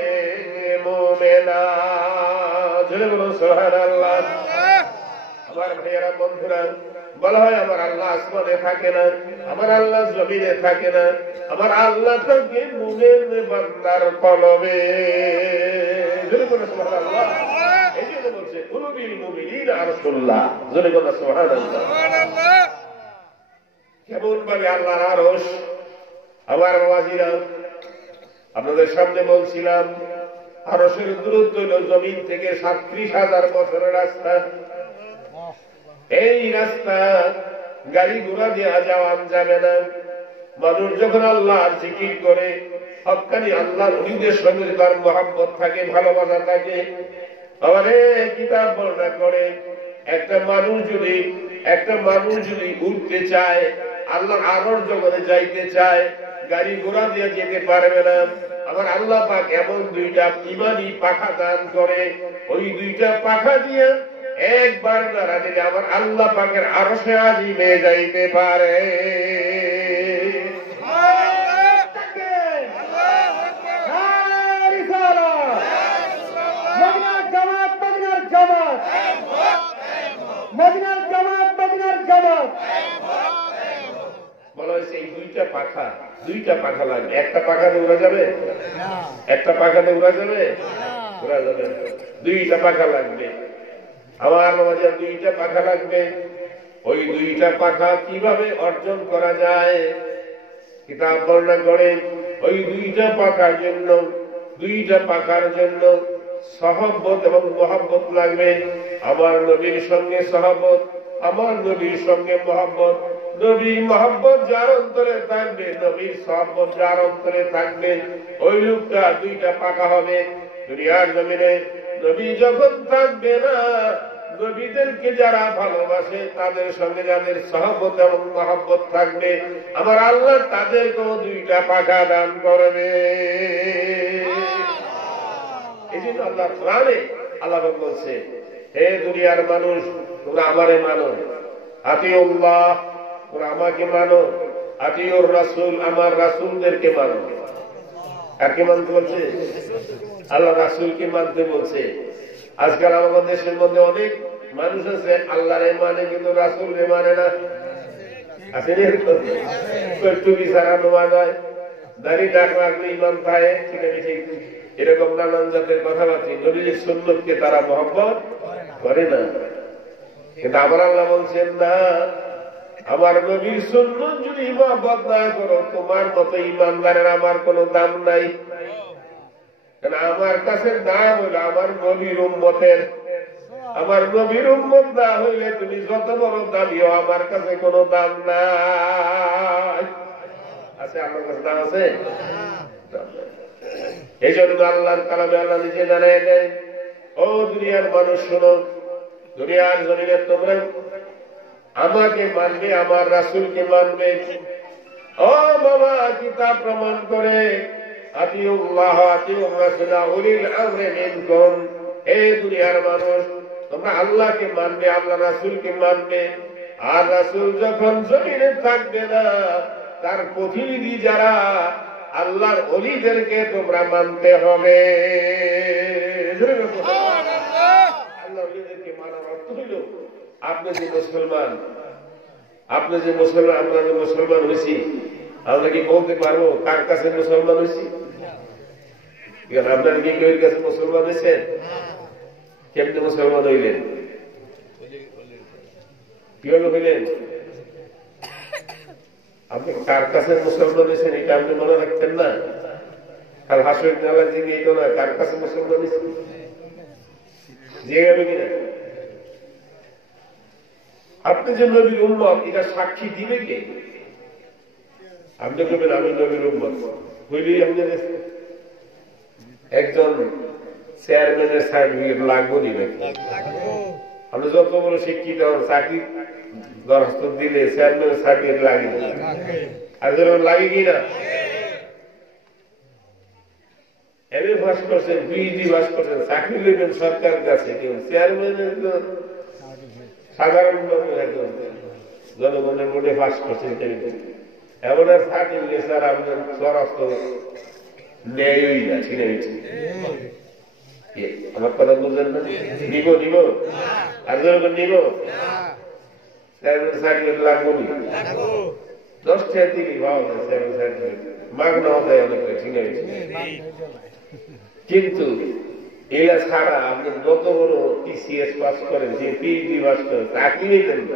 মোমেনা। সুবহানাল্লাহ। আমার ভাইয়েরা, বন্ধুরা, বলা হয় আমার আল্লাহ আসমানে থাকে না, আমার আল্লাহ জমিনে থাকে না, আমার আল্লাহ থাকে মুমিন বান্দার কলবে। সুবহানাল্লাহ। এই জন্য বলছে কুলুবিল মুমিনিনা আরশুল্লাহ। জোরে বলো সুবহানাল্লাহ। কেমন ভাবে আল্লাহর আরশ। আমার বাবাজিরা, আপনাদের সামনে বলছিলাম আরশের দূরত্ব হল জমিন থেকে 37,000 বছরের রাস্তা। এই রাস্তা গাড়ি ঘোড়া দেওয়া যাওয়া যাবে না। মানুষ যখন আল্লাহর জিকির করে, হক্কানি আল্লাহর ওলিদের সঙ্গে তার মহব্বত থাকে, ভালোবাসা থাকে, আমারে কিতাব বর্ণনা করে একটা মানুষ যদি উঠতে চায়, আল্লাহর আরশ জগতে যাইতে চায়, গাড়ি ঘোড়া দিয়ে যেতে পারবে না। আমার আল্লাহ পাক এমন 2টা ইমানি পাখা দান করে, ওই 2টা পাখা দিয়ে একবার নাড়া দিলে আমার আল্লাহ পাকের আরশে আজিমে যাইতে পারে। বলা হয়েছে এই 2টা পাখা লাগবে। একটা পাখাতে উড়া যাবে? একটা পাখাতে উড়া যাবে? উড়া যাবে। 2টা পাখা লাগবে। আমার বাবাজি, 2টা পাখা লাগবে। ওই 2টা পাখা কিভাবে অর্জন করা যায়? কিতাব বর্ণনা করে ওই 2টা পাখার জন্য সহবত এবং মহব্বত লাগবে। আমার নবীর সঙ্গে সহবত, আমার নবীর সঙ্গে মহব্বত। নবীর মহব্বত যার অন্তরে থাকবে, নবীর সহবত যার অন্তরে থাকবে, ওই লোকটা 2টা পাখা হবে। দুনিয়ার জমিনে নবী যখন থাকবে না, নবীদেরকে যারা ভালোবাসে, তাদের সঙ্গে যাদের সহবত এবং মহব্বত থাকবে, আমার আল্লাহ তাদেরকেও 2টা পাখা দান করবে। এই জন্য আল্লাহ কোরআনে আল্লাহ বলছে, হে দুনিয়ার মানুষ, তোমরা আমারে মানো। আতিউল্লাহ, তোমরা আমাকে মানো। আতিউর রাসূল, আমার রাসূলদেরকে মানো। কাকে মানতে বলছে? আল্লাহ রাসূলকে মানতে বলছে। আজকাল আমাদের দেশের মধ্যে অনেক মানুষ আছে আল্লাহরে মানে কিন্তু রাসূলরে মানে না। আছে একটু বিচারা নোয়া যায়, দাড়ি ডাক রাখলে ইমান পায়, ঠিক আছে, এরকম নানান জাতের কথাবার্তা। নবীর সুন্নতকে তারা মহব্বত করে না। কিন্তু আমার আল্লাহ বলছেন না, আমার নবীর সুন্নত যদি মহব্বত না করো, তোমার মতো ইমানদারের আমার কোনো দাম নাই। কারণ আমার কাছে দাম হইল আমার নবীর উম্মতের। আমার নবীর উম্মত না হইলে তুমি যত বড় দামিও আমার কাছে কোনো দাম নাই। আছে আমার কাছে দাম আছে? এই জন্য আল্লাহর কালামে আল্লাহ নিজে জানাই দেয়, ও দুনিয়ার মানুষ শোনো, দুনিয়ার জমিনে তোমরা আমাকে মানবে, আমার রাসূলকে মানবে। ও বাবা, কিতাব প্রমাণ করে আতিউল্লাহ আতিউর রাসূল উলিল আমরি মিনকুম। এই দুনিয়ার মানুষ, তোমরা আল্লাহকে মানবে, আল্লাহ রাসূলকে মানবে। আর রাসূল যখন জমিনে থাকবে না, তার প্রতিনিধি যারা আল্লাহর ওলিদেরকে তোমরা মানতে হবে। আল্লাহর ওলিদেরকে মানার অর্থ হইল, আপনি যে মুসলমান, আমরা যে মুসলমান হয়েছি, আমরা কি বলতে পারবো কার কাছে মুসলমান হয়েছি? আপনার কি কেউ কাছে মুসলমান হয়েছেন? কেমনি মুসলমান হইলেন? কিভাবে হইলেন? আপনি কার কাছে মুসলমান হয়েছেন এটা আপনি মনে রাখতেন না? আর হাসর নালা জিগে তো না কার কাছে মুসলমান জিগাবে কিনা? আপনি যে নবীর উম্মত এটা সাক্ষী দিবে কে? আপনি বলবেন আমি নবীর উম্মত হইলেই আমাদের একজন চেয়ারম্যানের সার্টিফিকেট লাগবো দিবে। আপনি যত বড় শিক্ষিত চাকরি দরখাস্ত দিলে চেয়ারম্যানের সার্টিফিকেট লাগে আর যখন লাগে কিনা? এমএ পাস করছেন, পিএইচডি পাস করছেন, চাকরি নেবেন সরকারের কাছে, চেয়ারম্যানের সাধারণ জনগণের ভোটে পাস করছেন এমন আর সার্টিফিকেট স্যার আপনার স্বরাষ্ট্র ন্যায়ই না। ঠিক আছে, আমার কথা বুঝলেন না? নিব নিব আর যখন নিব সার্টিফিকেট লাগবো নি 10 টাকা দিলেই পাওয়া যায় সার্টিফিকেট, মাগনা দেয় অনেকটা। ঠিক আছে, কিন্তু এরা ছাড়া আপনি যত বড় টিসিএস পাস করেন, যে পিএইচডি পাস করেন, চাকরি নিতেন না।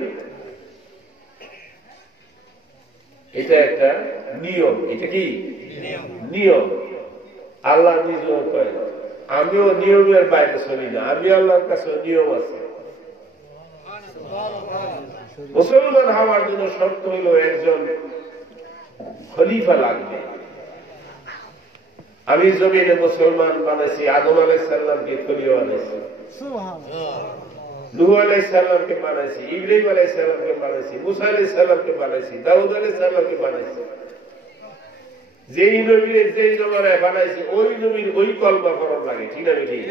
এটা একটা নিয়ম। এটা কি নিয়ম? আল্লাহ নিজেও কয় আমিও নিয়মের বাইরে চলি না, আমি আল্লাহর কাছে নিয়ম আছে। মুসলমান হওয়ার জন্য শর্ত হইল একজন খলিফা লাগবে। আমি জমিনে মুসলমান বানাইছি, আদম আলাইহিস সালামকে খলিফা বানাইছি, নূহ আলাইহিস সালামকে বানাইছি, ইব্রাহিম আলাইহিস সালামকে বানাইছি, মুসা আলাইহিস সালামকে বানাইছি, দাউদ আলাইহিস সালামকে বানাইছি। যেই নবীর যেই জমানায় বানাইছি ওই নবীর ওই কলমা পড়ন লাগে। ঠিক আছে, ঠিক?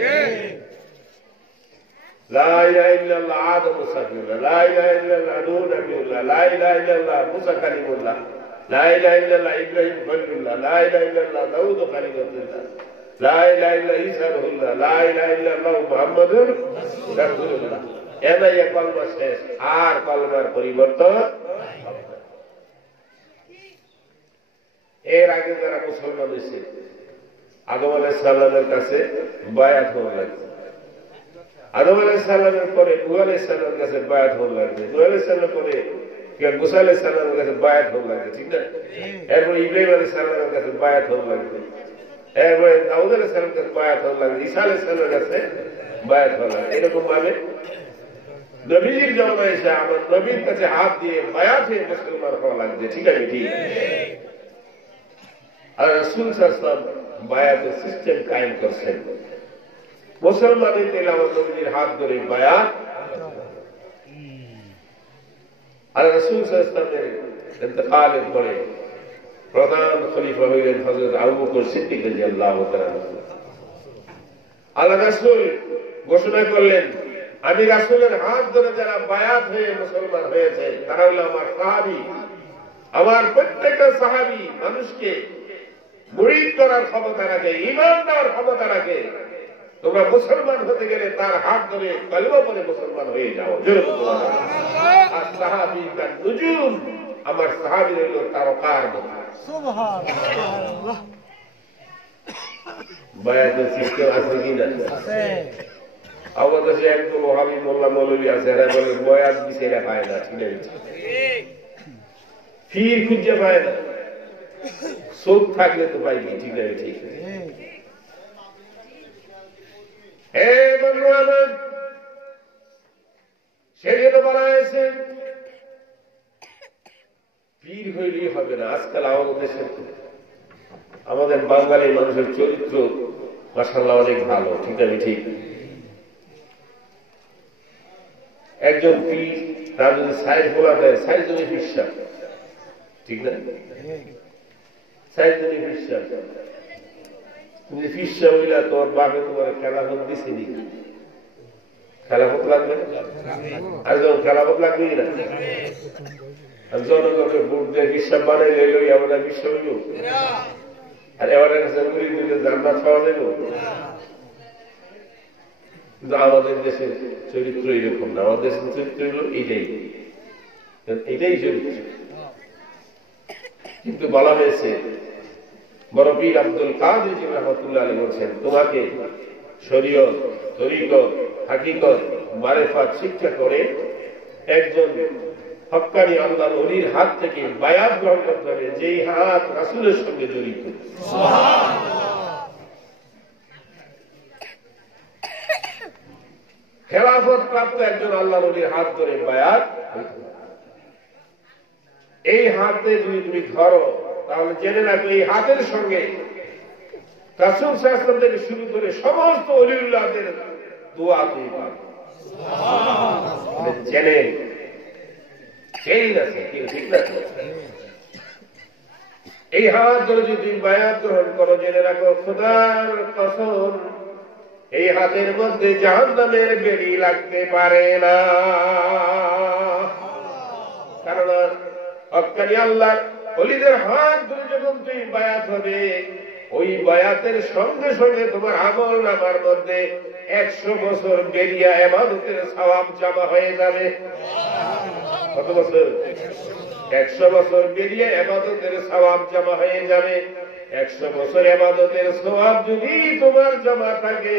লা ইলাহা ইল্লাল্লাহ আদম সাফিউল্লাহ, লা ইলাহা ইল্লাল্লাহ নূহ নবিউল্লাহ, লা ইলাহা ইল্লাল্লাহ মুসা কালিমুল্লাহ, লা ইলাহা ইল্লাল্লাহ ইব্রাহিম খলিলুল্লাহ, লা ইলাহা ইল্লাল্লাহ দাউদ খলিলুল্লাহ, লা ইলাহা ইল্লাল্লাহ ঈসা রুহুল্লাহ, লা ইলাহা ইল্লাল্লাহ মুহাম্মাদুর রাসূলুল্লাহ। এটাই কলমা শেষ, আর কলমার পরিবর্তন। এর আগে যারা মুসলমান হয়েছে আদম আলাইহিস সালামের কাছে বায়াত হওয়া লাগছে, আদম আলাইহিস সালামের পরে নূহ আলাইহিস সালামের কাছে বায়াত হওয়া লাগছে, নূহ আলাইহিস সালামের পরে মুসা আলাইহিস সালামের কাছে বায়াত হওয়া লাগছে। ঠিক না? এরপরে ইব্রাহিম আলাইহিস সালামের কাছে বায়াত হওয়া লাগছে, এরপরে দাউদ আলাইহিস সালামের কাছে বায়াত হওয়া লাগছে, ঈসা আলাইহিস সালামের কাছে বায়াত হওয়া লাগছে। এরকম ভাবে নবীর জন্ম এসে আমার নবীর কাছে হাত দিয়ে বায়াত হয়ে মুসলমান হওয়া লাগছে। ঠিক আছে, ঠিক? আর রাসূল সাল্লাল্লাহু আলাইহি ওয়াসাল্লাম বায়াতের সিস্টেম কায়েম করছেন। মুসলমানের দিলে আমার নবীর হাত ধরে বায়াত। আর রাসূল সাল্লাল্লাহু আলাইহি ওয়াসাল্লামের ইন্তেকালের পরে প্রধান খলিফা হইলেন হযরত আবু বকর সিদ্দিক রাদিয়াল্লাহু তাআলা। আল্লাহ রাসূল ঘোষণা করলেন, আমি রাসূলের হাত ধরে যারা বায়াত হয়ে মুসলমান হয়েছে তারা হলো আমার সাহাবী। আমার প্রত্যেকটা সাহাবী মানুষকে মুরিদ করার ক্ষমতা রাখে, ঈমান দেওয়ার ক্ষমতা রাখে। তোমরা মুসলমান হতে গেলে তার হাত ধরে কলমা পড়ে মুসলমান হয়ে যাও। আর সাহাবী তার নুজুম, আমার সাহাবী হইল তারকার মতো। সুবহানাল্লাহ। বায়াতের সিস্টেম আছে কি না? আছে। আমাদের দেশে একদম ওহাবী মোল্লা মৌলবী আছে, এরা বলে বয়াত দিছে, এরা পায় না। ঠিক আছে, ফির খুঁজে পায় না, চোখ থাকলে তো পাইনি। ঠিক আছে, ঠিক? হে বন্ধু আমার, সেজন্য বলা হয়েছে পীর হইলেই হবে না। আজকাল আমাদের দেশে আমাদের বাঙালি মানুষের চরিত্র মাশাআল্লাহ অনেক ভালো। ঠিক আছে, ঠিক? একজন পীর তার যদি সাইজ বলা দেয়, সাইজ যদি বিশ্বাস, ঠিক না? সাইজ যদি বিশ্বাস, তুমি ফিসা হইলা তোর বাপে তোমার খেলাফত দিছে নি? খেলাফত লাগবে না? আর যখন খেলাফত লাগবে না, জনগণের ভোট দিয়ে বিশ্বাস বানাই লইল, আমরা বিশ্বাস হইল। আর এবারে জান্নাত পাওয়া যাইব। কিন্তু আমাদের দেশের চরিত্র এরকম না। আমাদের দেশের চরিত্র হইল এটাই, এটাই চরিত্র। কিন্তু বলা হয়েছে বড় পীর আব্দুল কাদের জিলানী রাহমাতুল্লাহ আলাইহি বলেছেন, তোমাকে শরীয়ত, তরিকত, হাকিকত, মারিফাত শিক্ষা করে একজন হক্কানি আল্লাহর ওলির হাত থেকে বায়াত গ্রহণ করতে হবে, যেই হাত রাসূলের সঙ্গে জড়িত। সুবহানাল্লাহ। খেলাফত প্রাপ্ত একজন আল্লাহ নবীর হাত ধরে বায়াত, এই হাতে যদি তুমি ধরো তাহলে জেনে রাখো এই হাতের সঙ্গে রাসূল সাল্লাল্লাহু আলাইহি ওয়াসাল্লাম থেকে শুরু করে সমস্ত ওলিউল্লাহদের দোয়া তুমি পাবে। জেনে সেই আছে ঠিক না? এই হাত ধরে যদি তুমি বায়াত গ্রহণ করো, জেনে রাখো খোদার কসম এই হাতের মধ্যে জাহান্নামের বেড়ি লাগতে পারে না। কারণ হক্কানি আল্লাহর ওলিদের হাত ধরে যখন তুমি বায়াত হবে, ওই বায়াতের সঙ্গে সঙ্গে তোমার আমল নামার মধ্যে 100 বছর বেরিয়া ইবাদতের সওয়াব জমা হয়ে যাবে। কত বছর? 100 বছর বেরিয়ে ইবাদতের সওয়াব জমা হয়ে যাবে। 100 বছর ইবাদতের সওয়াব যদি তোমার জমা থাকে,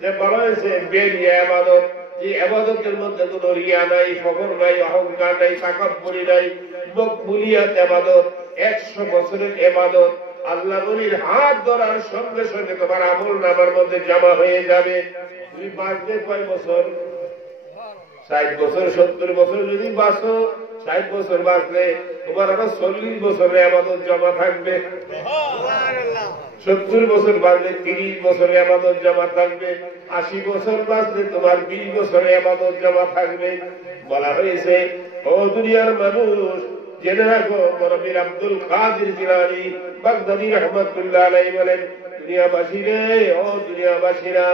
যে বলা হয়েছে বেরিয়ে ইবাদত, যে ইবাদতের মধ্যে কোনো রিয়া নাই, ফখর নাই, অহংকার নাই, তাকাব্বুরি নাই, মকবুলিয়াত ইবাদত, 100 বছরের ইবাদত আল্লাহ নবীর হাত ধরার সঙ্গে সঙ্গে তোমার আমল নামার মধ্যে জমা হয়ে যাবে। তুমি বাঁচবে কয় বছর? 60 বছর 70 বছর যদি বাঁচো, 60 বছর বাঁচলে তোমার আরো 40 বছরের ইবাদত জমা থাকবে। 70 বছর বাঁচলে 30 বছরের ইবাদত জমা থাকবে। 80 বছর বাঁচলে তোমার 20 বছরের ইবাদত জমা থাকবে। বলা হয়েছে, ও দুনিয়ার মানুষ জেনে রাখো, মরবীর আব্দুল কাদের জিলানী বাগদাদী রাহমাতুল্লাহ আলাইহি বলেন, দুনিয়াবাসী রে, ও দুনিয়াবাসীরা,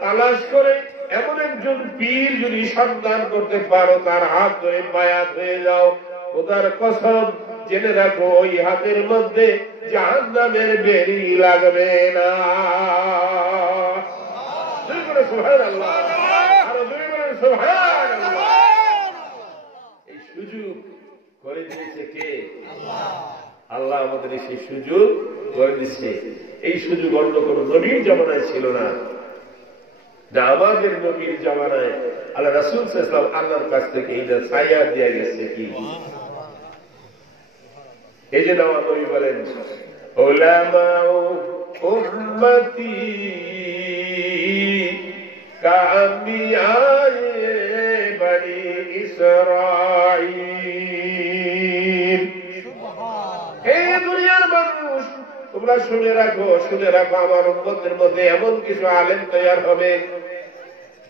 তালাশ করে এমন একজন পীর যদি সন্ধান করতে পারো, তার হাত ধরে বায়াত হয়ে যাও, খোদার কসম জেনে রাখো ওই হাতের মধ্যে জাহান্নামের বেড়ি লাগবে না। সুবহানাল্লাহ, আরো জোরে বলেন সুবহানাল্লাহ। এই সুযোগ করে দিয়েছে কে? আল্লাহ আমাদের সেই সুযোগ করে দিচ্ছে। এই সুযোগ অন্য কোন নবীর জামানায় ছিল না, আমাদের নবীর জামানায় আল্লাহ রাসূল সাল্লাল্লাহু আলাইহি ওয়াসাল্লাম আল্লাহর কাছ থেকে এইটা ছায়া দিয়ে গেছে। কি এই যে আমার নবী বলেন, উলামা উম্মতি কাআম্বিয়ায়ে বনি ইসরাঈল। হে দুনিয়ার মানুষ, তোমরা শুনে রাখো, শুনে রাখো, আমার উম্মতের মধ্যে এমন কিছু আলেম তৈরি হবে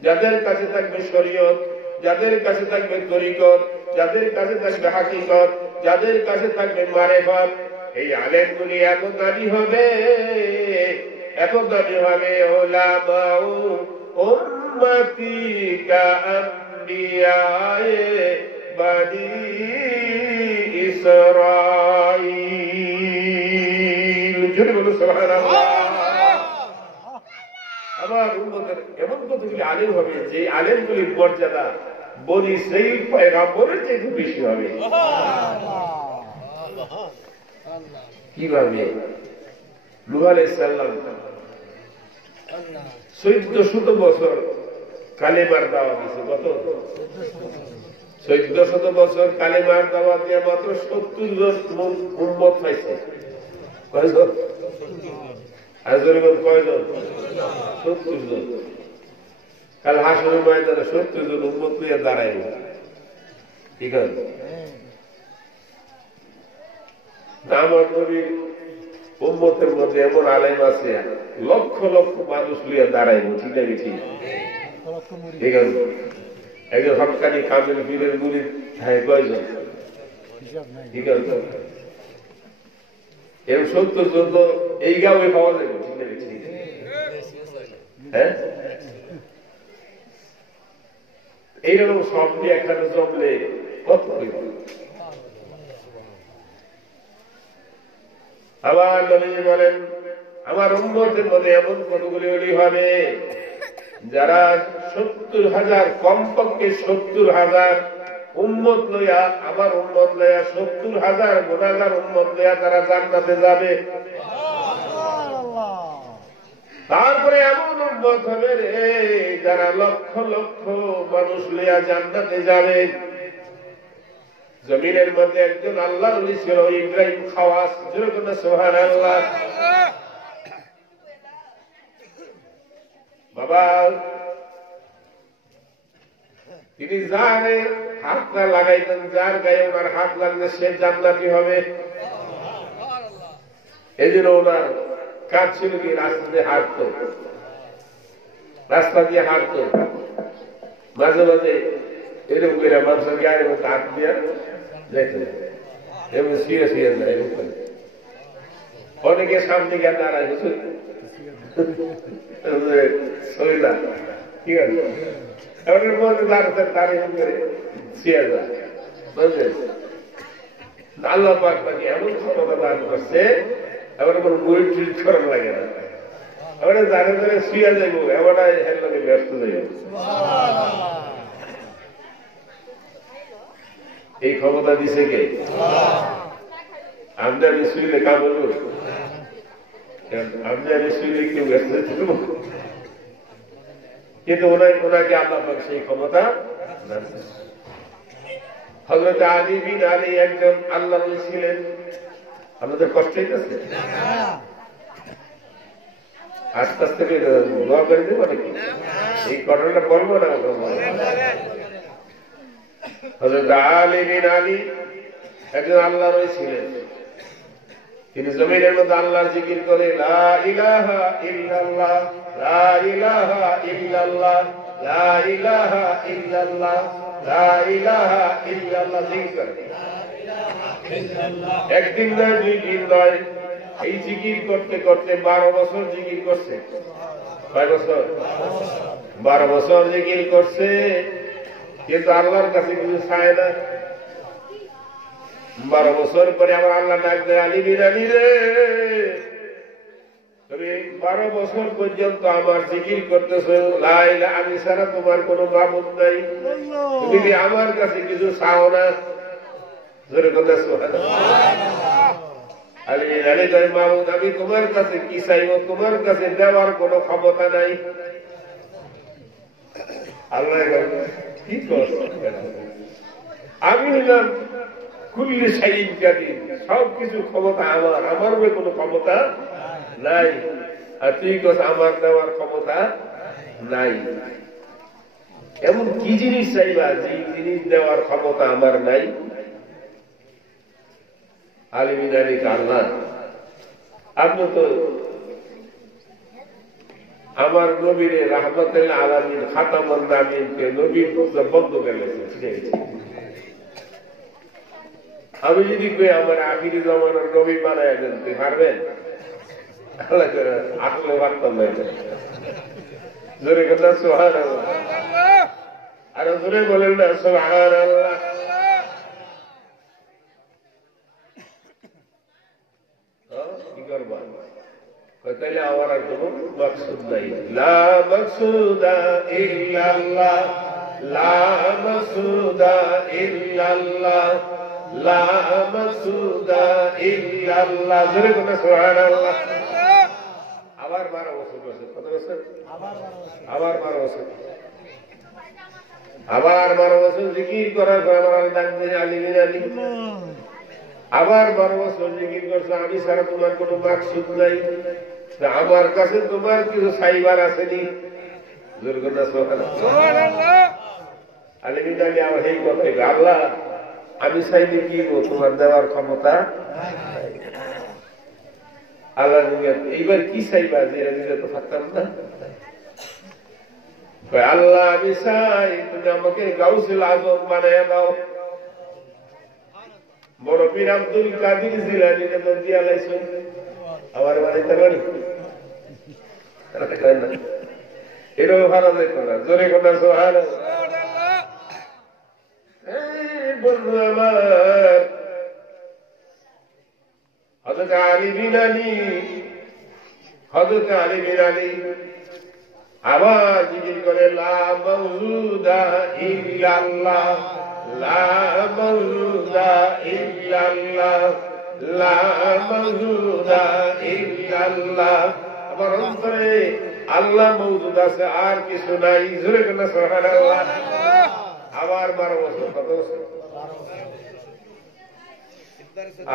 যাদের কাছে থাকবে শরীয়ত, যাদের কাছে থাকবে তরিকত, যাদের কাছে থাকবে হাকিকত, যাদের কাছে থাকবে মারেফত। এই আলেমগুলি এত দামি হবে, এত দামি হবে। উলামা উম্মতি কাআম্বিয়ায়ে বনি ইসরাঈল। জোরে বলুন সুবহানাল্লাহ। আমার উম্মতের এমন কতগুলি আলেম হবে যে আলেমগুলির মর্যাদা বনি ইসরাঈল পয়গম্বরের চেয়ে বেশি হবে। কিভাবে? নূহ আলাইহিস সালাম 1400 বছর কালেমার দাওয়াত দিয়েছে। কত? 1400 বছর কালেমার দাওয়াত দিয়ে মাত্র 70 জন উম্মত পাইছে। কয়জন? আজরিগণ কয়জন? 70 জন। কাল হাসরের ময়দানে 70 জন উম্মত নিয়ে দাঁড়াইল। ঠিক আছে? আমার নবীর উম্মতের মধ্যে এমন আলেম আছে, লক্ষ লক্ষ মানুষ লিয়ে দাঁড়াইল। ঠিক আছে? ঠিক আছে? একজন হক্কানি কামিল পীরের মুরিদ হয় কয়জন? ঠিক আছে? এরকম 70 জন তো এই গাঁয়ে পাওয়া যাবে। ঠিক আছে? হ্যাঁ, এইরকম সব নিয়ে একসাথে জমলে কত? আবার নবী বলেন, আমার উম্মতের মধ্যে এমন কতগুলি ওলি হবে যারা 70,000, কমপক্ষে 70,000 উম্মত লইয়া, আমার উম্মত লইয়া 70,000 গুনাহগার উম্মত লইয়া তারা জান্নাতে যাবে। তারপরে এমন উম্মত হবে রে যারা লক্ষ লক্ষ মানুষ লইয়া জান্নাতে যাবে। জমিনের মধ্যে একজন আল্লাহর ওলি ছিল, ইব্রাহিম খাওয়াস। যেরকম সুবহানাল্লাহ। বাবা তিনি যারে হাতটা লাগাইতেন, যার গায়ে ওনার হাত লাগলে সে জান্নাতি হবে। এই জন্য ওনার কাজ ছিল কি রাস্তা দিয়ে হাঁটতো, রাস্তা দিয়ে হাঁটতো, মাঝে মাঝে এরকম করে মানুষের গায়ের মধ্যে হাত দিয়ে দেখে এমন শুয়ে শুয়ে যায় এরকম। অনেকে সামনে গিয়ে দাঁড়ায় শরীরা ঠিক আছে, এমনের মধ্যে দাঁড়াতে দাঁড়িয়ে করে শুয়ে যায় বুঝলেন। আল্লাহ পাক তাকে এমন ক্ষমতা দান করছে, এবার কোনো বই ট্রিট করার লাগে না, এবারে জানে জানে শুয়ে যাইব, এবারে এর লগে ব্যস্ত যাইব। এই ক্ষমতা দিছে কে? আমরা শুইলে কাম হইব, আমরা শুইলে কেউ ব্যস্ত থাকব, কিন্তু ওনাকে আল্লাহ পাক সেই ক্ষমতা দান করেছে। হযরত আলী বিন আলী একজন আল্লাহর ওলি ছিলেন। আমাদের কষ্ট হইতেছে, আস্তে আস্তে দোয়া করে দেবো নাকি? এই ঘটনাটা বলবো না? হযরত আলী বিন আলী একজন আল্লাহর ওলি ছিলেন। তিনি জমিনের মধ্যে আল্লাহর জিকির করে লা ইলাহা ইল্লাল্লাহ, লা ইলাহা ইল্লাল্লাহ, লা ইলাহা ইল্লাল্লাহ, লা ইলাহা ইল্লাল্লাহ জিকির করে। একদিন নয়, 2 দিন নয়, এই জিকির করতে করতে 12 বছর জিকির করছে। কয় বছর? 12 বছর জিকির করছে, কিন্তু আল্লাহর কাছে কিছু চায় না। 12 বছর পরে আমার আল্লাহ ডাক দেয়, আলী বিন আলী রে, তুমি 12 বছর পর্যন্ত আমার জিকির করতেছ, লা ইলাহা, আমি ছাড়া তোমার কোন মাবুদ নাই, তুমি আমার কাছে কিছু চাও না। জোরে কথা সুবহানাল্লাহ। আলী বিন আলী কয়, মাবুদ আমি তোমার কাছে কি চাইব, তোমার কাছে দেওয়ার কোন ক্ষমতা নাই। আল্লাহ কি করছে? আমি হইলাম কুল্লি শাইইন কাদির, সবকিছু ক্ষমতা আমার, আমার কোনো ক্ষমতা নাই, আর তুই কস আমার দেওয়ার ক্ষমতা নাই। এমন কি জিনিস চাইবা যে জিনিস দেওয়ার ক্ষমতা আমার নাই? আলী বিন আলী আল্লাহ, আপনি তো আমার নবীরে রাহমাতুল আলামিন খাতামুন নাবিয়্যিনকে নবীর বন্ধ করে দিয়েছে। আমি যদি কই আমার আখিরি জামানার নবী বানায় দেন, তুই পারবেন? আসলে পারতাম না। জোরে কথা সুবহানাল্লাহ, আর জোরে বলেন না সুবহানাল্লাহ। কি করবা? তাইলে আমার আর কোন মাকসুদ নাই। লা মাকসুদা ইল্লাল্লাহ, লা মাকসুদা ইল্লাল্লাহ, লা মাকসুদা ইল্লাল্লাহ। জোরে বলেন সুবহানাল্লাহ। আবার 12 বছর বয়সে, কত বছর? আবার 12 বছর, আবার 12 বছর জিকির করার পর আমার ডাক দিয়ে আলী বিন আলী, আবার 12 বছর জিকির করছে, আমি ছাড়া তোমার কোন মাকসুদ নাই, আমার কাছে তোমার কিছু চাইবার আসেনি। জোরে বলেন সুবহানাল্লাহ। আলী বিন আলী আমার এই কথাই, আল্লাহ আমি চাইলে কি তোমার দেওয়ার ক্ষমতা? আল্লাহ এইবার কি চাইবা? যে দিলে তো থাকতাম না। আল্লাহ আমি চাই তুমি আমাকে গাউসুল আজম বানায় দাও। বড় পীর আব্দুল কাদের জিলানী দিয়া লাইছেন আমার বাড়িতে বাড়ি, এটাও ভালো যেত না। জোরে কথা সুবহানাল্লাহ। বন্ধু আমার হযরত আলী বিন আলী, হযরত আলী বিন আলী আবার জিকির করে লা মাউজুদা ইল্লাল্লাহ, লা মাউজুদা ইল্লাল্লাহ, লা মাউজুদা ইল্লাল্লাহ। আমার অন্তরে আল্লাহ মওজুদ আছে, আর কিছু নাই। জোরে করে সুবহানাল্লাহ। আবার 12 বছর, কত বছর?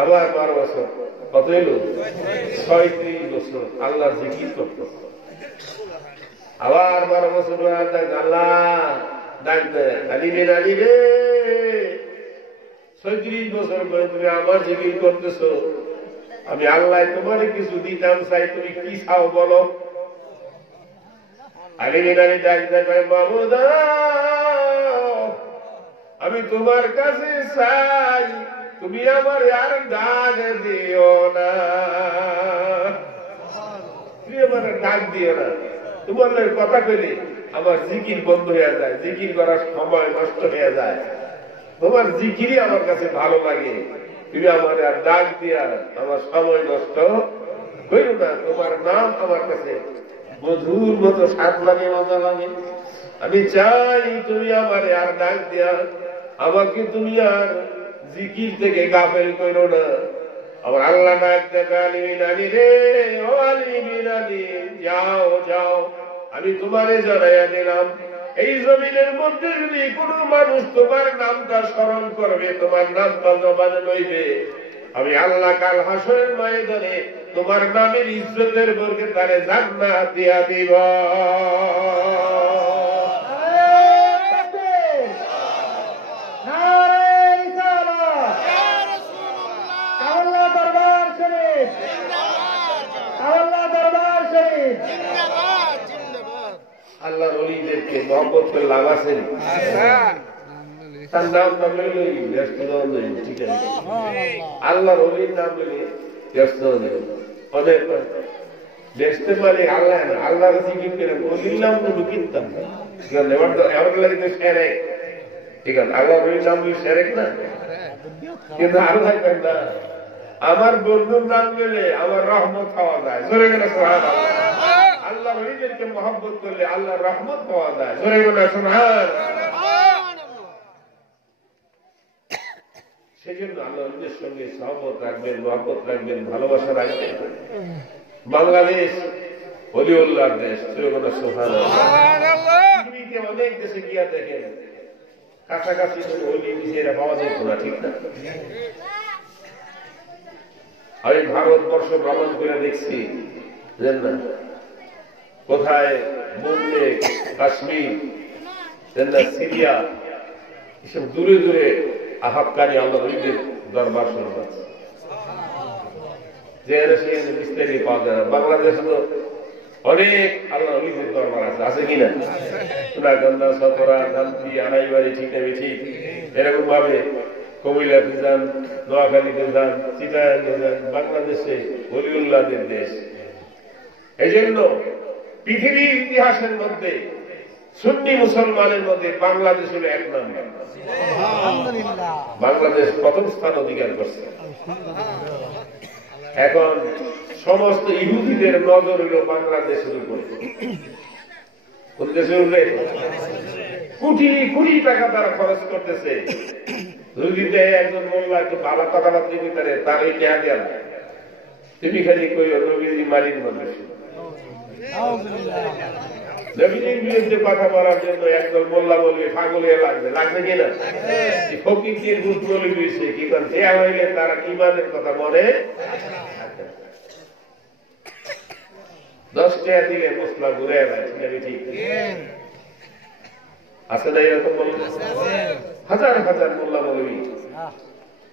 আবার 12 বছর, কত এলো? 36 বছর আল্লাহ জিকির করত। আবার 12 বছর আল্লাহ ডাক দেয়, আলী বিন আলী রে, 36 বছর পরে তুমি আমার জিকির করতেছো, আমি আল্লাহ তোমার কিছু দিতাম চাই, তুমি কি চাও বলো। আলী বিন আলী ডাক দেয়, মাহমুদ আমি তোমার কাছে চাই, তুমি আমার আর ডাক দিও না, তুমি আমার ডাক দিও না। তোমার কথা কইলে আমার জিকির বন্ধ হয়ে যায়, জিকির করার সময় নষ্ট হয়ে যায়, তোমার জিকিরই আমার কাছে ভালো লাগে, তুমি আমার আর ডাক দিয়া আমার সময় নষ্ট কইল না। তোমার নাম আমার কাছে মধুর মতো স্বাদ লাগে, মজা লাগে। আমি চাই তুমি আমার আর ডাক দিয়া আমাকে তুমি আর জিকির থেকে গাফেল করো না। আমার আল্লাহ ডাক দেবে, আলী বিন আলী রে, ও আলী বিন আলী, যাও যাও, আমি তোমারে জানাইয়া দিলাম, এই জমিনের মধ্যে যদি কোন মানুষ তোমার নামটা স্মরণ করবে, তোমার নামটা জবানে লইবে, আমি আল্লাহ কাল হাসরের ময়দানে তোমার নামের ইজ্জতের বর্গে তারে জান্নাত দিয়া দিব। আল্লাহর ওলিদেরকে মহব্বত করে লাভ আছে, তার নাম না লইলেই ব্যস্ত নেই, ঠিক আছে। আল্লাহর ওলির নাম লইলে ব্যস্ত নেই, অনেক ব্যস্ত মানে আল্লাহ না, আল্লাহর জিকির করে ওলির নাম তো কিনতাম না, এমন লাগে তো সেরেক, ঠিক আছে। আল্লাহর ওলির নাম সেরেক না, কিন্তু আল্লাহ না, আমার বন্ধুর নাম লইলে আমার রহমত পাওয়া যায়, জোরে গেলে সুবহানাল্লাহ। আল্লাহ ওলিদেরকে মহব্বত করলে আল্লাহর রহমত পাওয়া যায়, জোরে গেলে সুবহানাল্লাহ। সেই জন্য আল্লাহ ওলিদের সঙ্গে সহমত রাখবেন, মহব্বত রাখবেন, ভালোবাসা রাখবেন। বাংলাদেশ ওলিউল্লাহর দেশ, জোরে গেলে সুবহানাল্লাহ। পৃথিবীতে অনেক দেশে গিয়া দেখেন কাছাকাছি কোনো ওলি নিজেরা পাওয়া যেত না, ঠিক না? আমি ভারতবর্ষ ভ্রমণ করে দেখছি, না কোথায় বোম্বে, কাশ্মীর, সিরিয়া, এসব দূরে দূরে আহাক্কানি আল্লাহ ওলিদের দরবার শুরু হচ্ছে, যেখানে সেখানে বিস্তারিত পাওয়া যায় না। বাংলাদেশে তো অনেক আল্লাহ ওলিদের দরবার আছে, আছে কিনা? সোনাগন্ধা, সতরা, ধানতি, আনাইবাড়ি, ঠিক না ঠিক এরকম ভাবে কুমিল্লাতে যান, নোয়াখালীতে যান, চিটাগাংয়ে যান, বাংলাদেশে ওলিউল্লাহদের দেশ। এই জন্য পৃথিবীর ইতিহাসের মধ্যে সুন্নি মুসলমানের মধ্যে বাংলাদেশ হল 1 নম্বর। বাংলাদেশ প্রথম স্থান অধিকার করছে। এখন সমস্ত ইহুদিদের নজর হইল বাংলাদেশের উপরে। কোন দেশের উপরে? কোটি কোটি টাকা তারা খরচ করতেছে, যদি দেয় একজন মোল্লা একটু ভালো কথাবার্তা ভিতরে তার এই টাকা দেওয়া, তুমি খালি কই নবীজি মারির মানুষ, নবীজির বিরুদ্ধে কথা বলার জন্য একদল মোল্লা বলবে পাগল হয়ে লাগবে, লাগবে কিনা? ফকিরদের গ্রুপ বলে দিয়েছে কি করেন, দেয়া হইলে তারা ইমানের কথা মনে 10 টাকা দিলে মশলা ঘুরে এলায়, ঠিক আছে না? এরকম বলবে হাজার হাজার মোল্লা বলবি।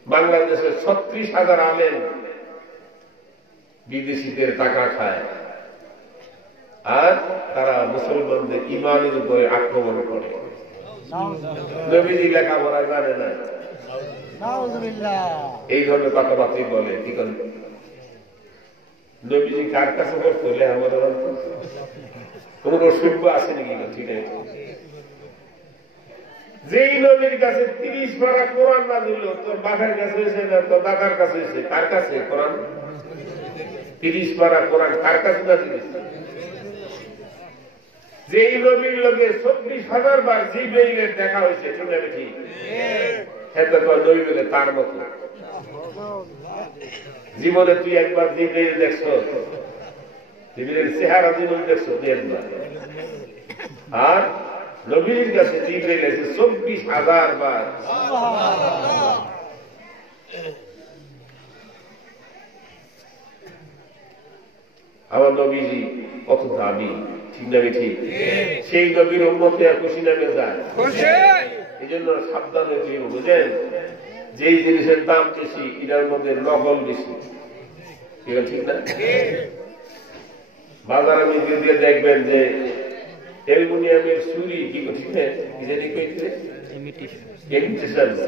বাংলাদেশের 36,000 আলেম বিদেশিদের টাকা খায়, আর তারা মুসলমানদের ইমানের উপরে আক্রমণ করে। নবীজি লেখাপড়া জানে না, এই ধরনের কথাবার্তা বলে। কি করে নবীজি কার কাছে করতো? আমাদের কোন সভ্য আছে নাকি? ঠিক আছে, যেই নবীর কাছে 30 পারা কোরআন না দিল, তোর বাপের কাছে হয়েছে না তোর দাদার কাছে হয়েছে? কার কাছে কোরআন? 30 পারা কোরআন কার কাছে না দিয়েছে? যেই নবীর লোকে 24,000 বার জিবরাইলের দেখা হয়েছে, শুনে ঠিক হ্যাঁ, তো নবী বলে তার মতো। জীবনে তুই একবার জিবরাইল দেখছ? জিবরাইলের চেহারা জীবন দেখছ? একবার। আর নবীর কাছে জিবরাইল আছে 24,000 বার। আমার নবীজি কত দামি, ঠিক না ঠিক? সেই নবীর উম্মতে আর খুশি নামে যায়, এই জন্য সাবধান হয়েছে। বুঝলেন, যেই জিনিসের দাম বেশি এটার মধ্যে নকল বেশি, ঠিক না? বাজার আমি দিয়ে দেখবেন যে অ্যালুমিনিয়ামের চুরি কি করছে,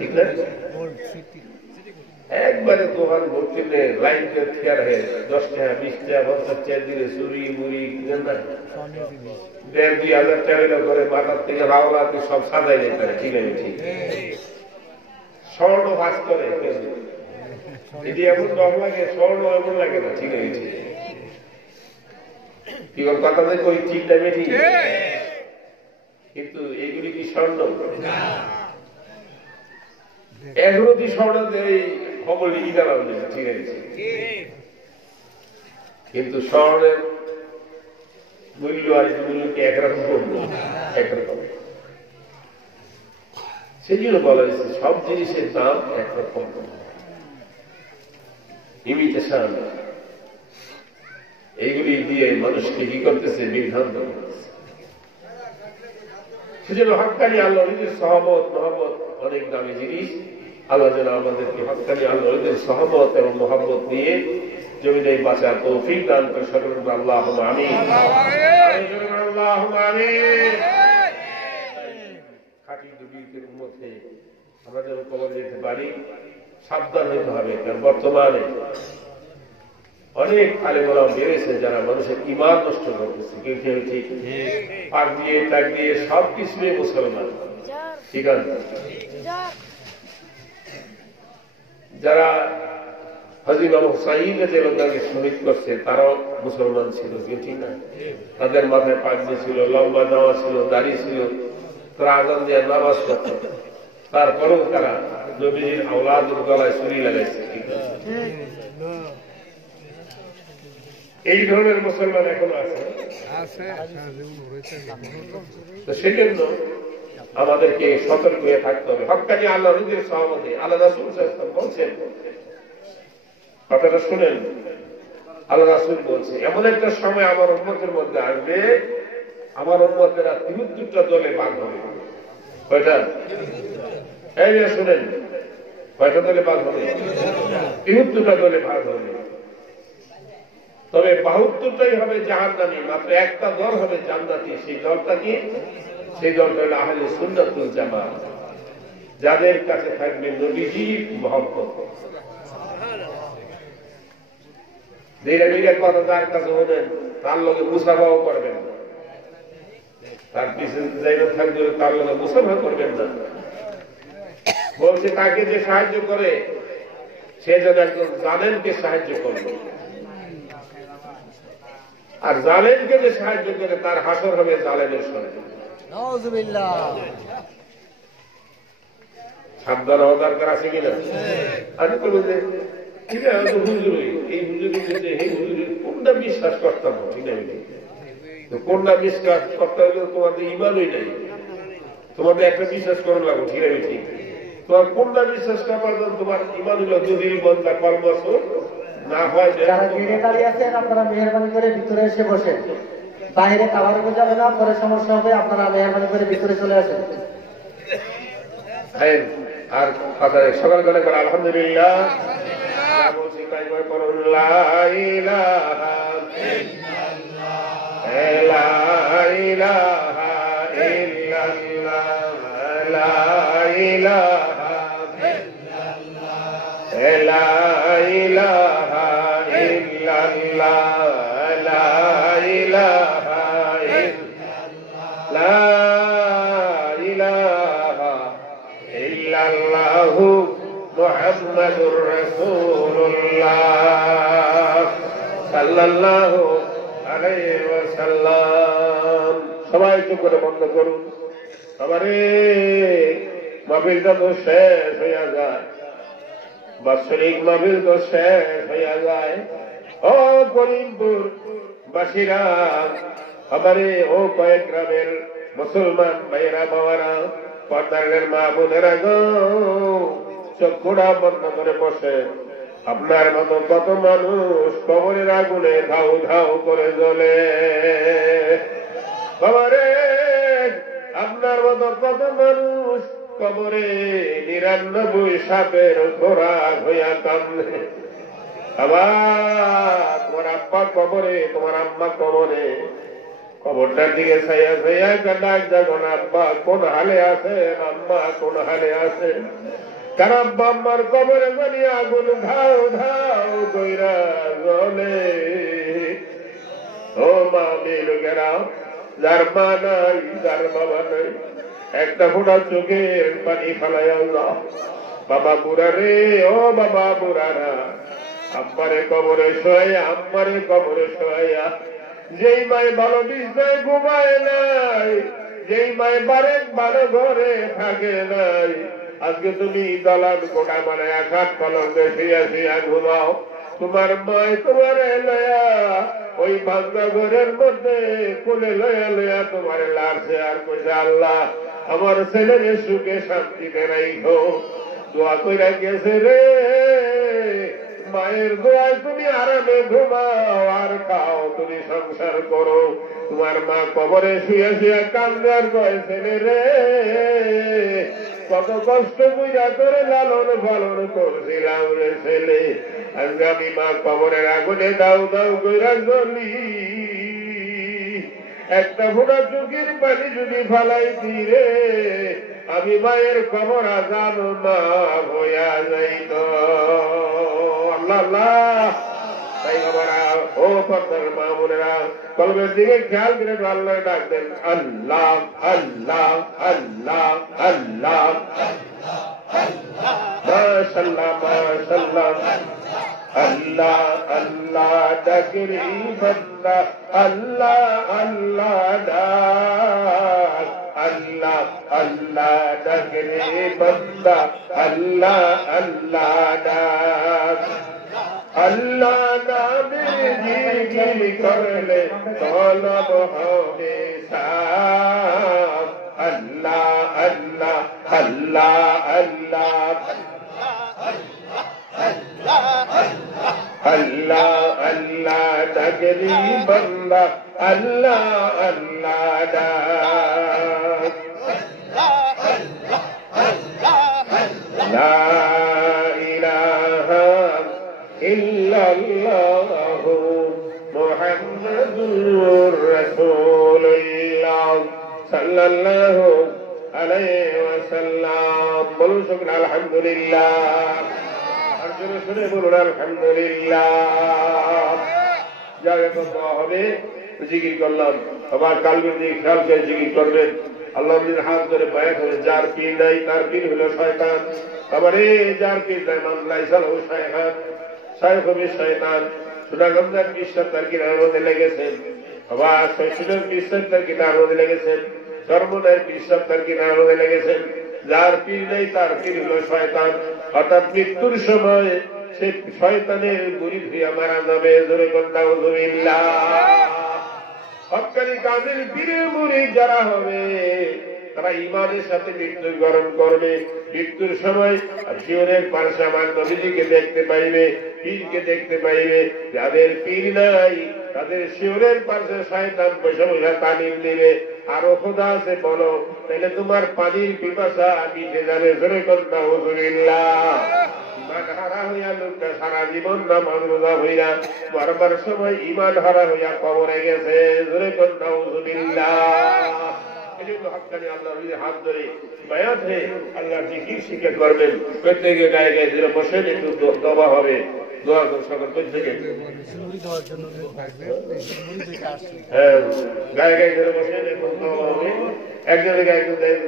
ঠিক না? একবারে দোকান ভর্তি লাইন খেয়ার হয়ে 10 টাকা 20 টাকা 50 টাকা দিলে চুরি মুড়ি 1,500-2,000 টাকা করে মাথার থেকে রাওলাতে সব সাজাই নিতে পারে, ঠিক আছে? ঠিক স্বর্ণ ভাস করে এটি এমন দম লাগে, স্বর্ণ এমন লাগে না, ঠিক আছে? কি কথা দেখো, ওই ঠিক না বেঠি? কিন্তু এইগুলি কি স্বর্ণ? এগুলো স্বর্ণ দেয় খবর লিখি গেলাম, ঠিক আছে? কিন্তু স্বর্ণের মূল্য আর মূল্য কি একরকম করবো? একরকম। সেই জন্য বলা হয়েছে সব জিনিসের দাম একরকম, ইমিটেশন। এইগুলি দিয়ে মানুষকে কি করতেছে? বিভ্রান্ত করতেছে। সেজন্য হক্কানি আল্লাহ নিজের সহমত মহব্বত অনেক দামি জিনিস। আল্লাহ যেন আমাদেরকে হক্কানি আল্লাহ নিজের সহমত এবং মহব্বত নিয়ে জমিনে বাঁচার তৌফিক দান করে সকল আল্লাহুম্মা আমিন, আল্লাহুম্মা আমিন। খাঁটি নবীর উম্মতে আমরা যেন কবর যেতে পারি, সাবধান হতে হবে। কারণ বর্তমানে অনেক আলেম ওলামা বেড়েছে যারা মানুষের ঈমান নষ্ট করতেছে, কেউ ঠিক পাক দিয়ে টাক দিয়ে সবকিছু নিয়ে মুসলমান, ঠিক আছে? যারা হাজী ইমাম হুসাইন যে লোককে শহীদ করছে তারাও মুসলমান ছিল, কেউ ঠিক না? তাদের মাথায় পাগড়ি ছিল, লম্বা জামা ছিল, দাড়ি ছিল, তারা আজান দিয়ে নামাজ করত। তারপরেও তারা নবীজির আওলাদের গলায় ছুরি লাগাইছে, ঠিক আছে? এই ধরনের মুসলমান এখন আছে। তো সেজন্য আমাদেরকে সতর্ক হয়ে থাকতে হবে। হক্কানি আল্লাহ নিজের সহমতে আল্লাহ রাসূল সাল্লাল্লাহু আলাইহি ওয়াসাল্লাম বলছেন, কথাটা শুনেন, আল্লাহ রাসূল বলছে এমন একটা সময় আমার উম্মতের মধ্যে আসবে, আমার উম্মতেরা 73টা দলে ভাগ হবে। কয়টা? এই যে শুনেন, কয়টা দলে ভাগ হবে? 73টা দলে ভাগ হবে। তবে 72টাই হবে জাহান্নামী, মাত্র একটা দল হবে জান্নাতি। সেই দলটা কি? সেই দলটা হলো আহলে সুন্নাত ওয়াল জামাত, যাদের কাছে থাকবে নবীজির মহব্বত। দিনের কথা যার কাছে হলেন তার লগে মুসাফাও করবেন না, তার পিছনে যাইতে থাকবে তার লগে মুসাফা করবেন না। বলছে তাকে যে সাহায্য করে সে যেন একজন জালেমকে সাহায্য করবে, আর জালেমকে যে সাহায্য করে তার হাসর হবে জালেমের সঙ্গে। সাবধান হওয়া দরকার আছে কিনা? আমি তো বলতে ঠিক আছে, হুজুরই এই হুজুরি এই হুজুরি কোনটা বিশ্বাস করতাম, ঠিক আছে? কোনটা বিশ্বাস করতে হলে তোমাদের ইমানই নাই, তোমাদের একটা বিশ্বাস করা লাগবে, ঠিক আছে? ঠিক তোমার কোনটা বিশ্বাস করবার জন্য তোমার ইমান হলো দুদিন বন্ধা কর্মস না হয়। যারা গেটে দাঁড়িয়ে আছেন আপনারা মেহরবানি করে ভিতরে এসে বসেন, বাইরে কাবারে যাবে না, পরে সমস্যা হবে। আপনারা মেহরবানি করে ভিতরে চলে আসেন। আর কথা সকালবেলা করে আলহামদুলিল্লাহ বলছি, তাই করুন লা ইলাহা ইল্লাল্লাহ, লা ইলাহা ইল্লাল্লাহ, লা ইলাহা ইল্লাল্লাহ, লা ইলাহা ইল্লাল্লাহ, লা ইলাহা ইল্লাল্লাহু মুহাম্মাদুর রাসূলুল্লাহ সাল্লাল্লাহু আলাইহি ওয়াসাল্লাম। সবাই চুপ করে বন্ধ করুন। আমারে মাহফিলটা তো শেষ হইয়া যায়, বাৎসরিক মাহফিল তো শেষ হইয়া যায়। ও করিমপুর বাসীরা, আমারে ও কয়েক গ্রামের মুসলমান ভাইয়েরা বাবারা, পর্দারের মা বোনেরা গো, চক্ষুরা বন্ধ করে বসে আপনার মতো কত মানুষ কবরের আগুনে ধাউ ধাউ করে জ্বলে। কবরে আপনার মতো কত মানুষ কবরে ৯৯ সাপের খোরাক হইয়া কান্দে। আবার তোমার আব্বা কবরে, তোমার আম্মা কবরে, কবরটার দিকে ছাইয়া ছাইয়া ডাক যখন আব্বা কোন হালে আছে, আম্মা কোন হালে আছে। কারণ আব্বা আম্মার কবরে জানি আগুন ধাও ধাও কইরা জ্বলে। ও মা মেয়ে লোকেরা, যার মা নাই, যার বাবা নাই, একটা ফোঁটা চোখের পানি ফেলাইয়া যাও। বাবা বুড়া রে, ও বাবা বুড়ারা, আম্মারে কবরে শোয়া, আম্মারে কবরে শোয়া। যেই মায় ভালো বিছনায় ঘুমায় নাই, যেই মায় বারেক ভালো ঘরে থাকে নাই, আজকে তুমি দলান কোটা বানায় খাট পালঙ্গে শুয়া শুয়া ঘুমাও। তোমার মায় তোমার লয়া ওই ভাঙ্গা ঘরের মধ্যে কোলে লয়া লয়া তোমার লাগছে আর কইছে, আল্লাহ আমার ছেলের সুখে শান্তিতে রাইখো। দোয়া কইরা গেছে রে, মায়ের দোয়ায় তুমি আরামে ঘুমাও আর খাও, তুমি সংসার করো। তোমার মা কবরে শুয়ে শুয়ে কান্দে আর কয়, ছেলে রে কত কষ্ট কইরা করে লালন পালন করছিলাম রে ছেলে, আজকে আমি মা কবরের আগুনে দাউ দাউ কইরা জ্বলি। একটা ফোঁটা চোখের পানি যদি ফালাই দিরে, আমি মায়ের কবর আজাব মাফ হইয়া যাইত। আল্লাহ আল্লাহ। তাই বাবারা, ও পর্দার মা বোনেরা, কলমের দিকে খেয়াল করে আল্লাহ ডাক দেন, আল্লাহ আল্লাহ আল্লাহ আল্লাহ মাশাআল্লাহ মাশাআল্লাহ। আল্লাহ আল্লাহ ডাকরি বান্দা, আল্লাহ আল্লাহ ডাক, আল্লাহ আল্লাহ ডাকরি বান্দা, আল্লাহ আল্লাহ ডাক। আল্লাহ নামে জিকির করলে তলব হবে সাফ। আল্লাহ আল্লাহ আল্লাহ আল্লাহ আল্লাহ আল্লাহ ডাকরি বান্দা, আল্লাহ আল্লাহ ডাক। লা ইলাহা ইল্লাল্লাহু মুহাম্মাদুর রাসূলুল্লাহ সাল্লাল্লাহু আলাইহি ওয়াসাল্লাম। বলুন শুকর আলহামদুলিল্লাহ। আর জোরে শুনে বলুন আলহামদুলিল্লাহ। যা এখন দোয়া হবে, জিকির করলাম, আবার কালবের দিকে খেয়াল করে জিকির করবেন। আল্লাহ হাত ধরে পায়ে ধরে, যার পীর নাই তার পীর হলো শয়তান। আবার যার পীর নাই মানলাইসাল ও শায়খান, শায়খ হবে শয়তান। সুনাগন্ধার বিশ্বাস তার কিনার মধ্যে লেগেছেন, আবার শৈশুরের বিশ্বাস তার কিনার মধ্যে লেগেছেন, ধর্মদায় বিশ্বাস তার কিনার মধ্যে লেগেছেন। যার পীর নেই তার পীর হলো শয়তান। অর্থাৎ মৃত্যুর সময় সে শয়তানের মুরিদ হইয়া মারা যাবে। জোরে কন্যা নাউযুবিল্লাহ। হক্কানি কাদের পীরের মুরিদ যারা হবে, তারা ইমানের সাথে মৃত্যুবরণ করবে। মৃত্যুর সময় শিওরের পাশে আমার নবীজিকে দেখতে পাইবে, পীরকে দেখতে পাইবে। যাদের পীর নাই তাদের শিওরের পাশে শয়তান বসে বসে তালিম দিবে। আরো খোদা আছে বলো, তাহলে তোমার পানির পিপাসা মিটে যাবে। জোরে কন্যা নাউযুবিল্লাহ। ইমান হারা হইয়া লোকটা সারা জীবন নামাজ রোজা হইয়া মরবার সময় ইমান হারা হইয়া কবরে গেছে। জোরে কন্যা নাউযুবিল্লাহ। হাত ধরে বায়াত হয়ে আল্লাহ জিকির শিখে করবেন। প্রত্যেকে গায়ে গায়ে ধরে বসেন, একটু দোয়া হবে। দোয়া করে সকল প্রত্যেকে গায়ে গায়ে ধরে বসেন, এখন দোয়া হবে। একজনের গায়ে গায়ে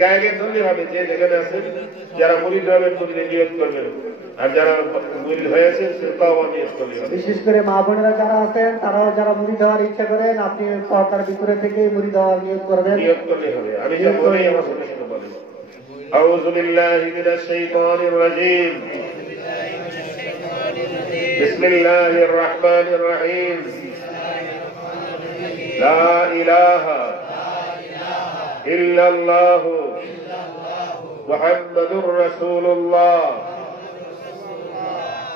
গায়ে ধরলে হবে। যে যেখানে আছেন, যারা মুরিদ হবেন মুরিদে নিয়ত করবেন, আর যারা মুরিদ হয়েছেন তাও নিয়ত করলে হবে। বিশেষ করে মা বোনেরা যারা আছেন, তারাও যারা মুরিদ হওয়ার ইচ্ছা করেন, আপনি পর্দার ভিতরে থেকে মুরিদ হওয়ার নিয়ত করবেন, নিয়ত করলে হবে। আমি সব বলেই আমার সাথে সাথে বলেন। আউযু বিল্লাহি মিনাশ শাইতানির রাজীম। বিসমিল্লাহির রহমানির রহিম। লা ইলাহা ইল্লাল্লাহু মুহাম্মাদুর রাসূলুল্লাহ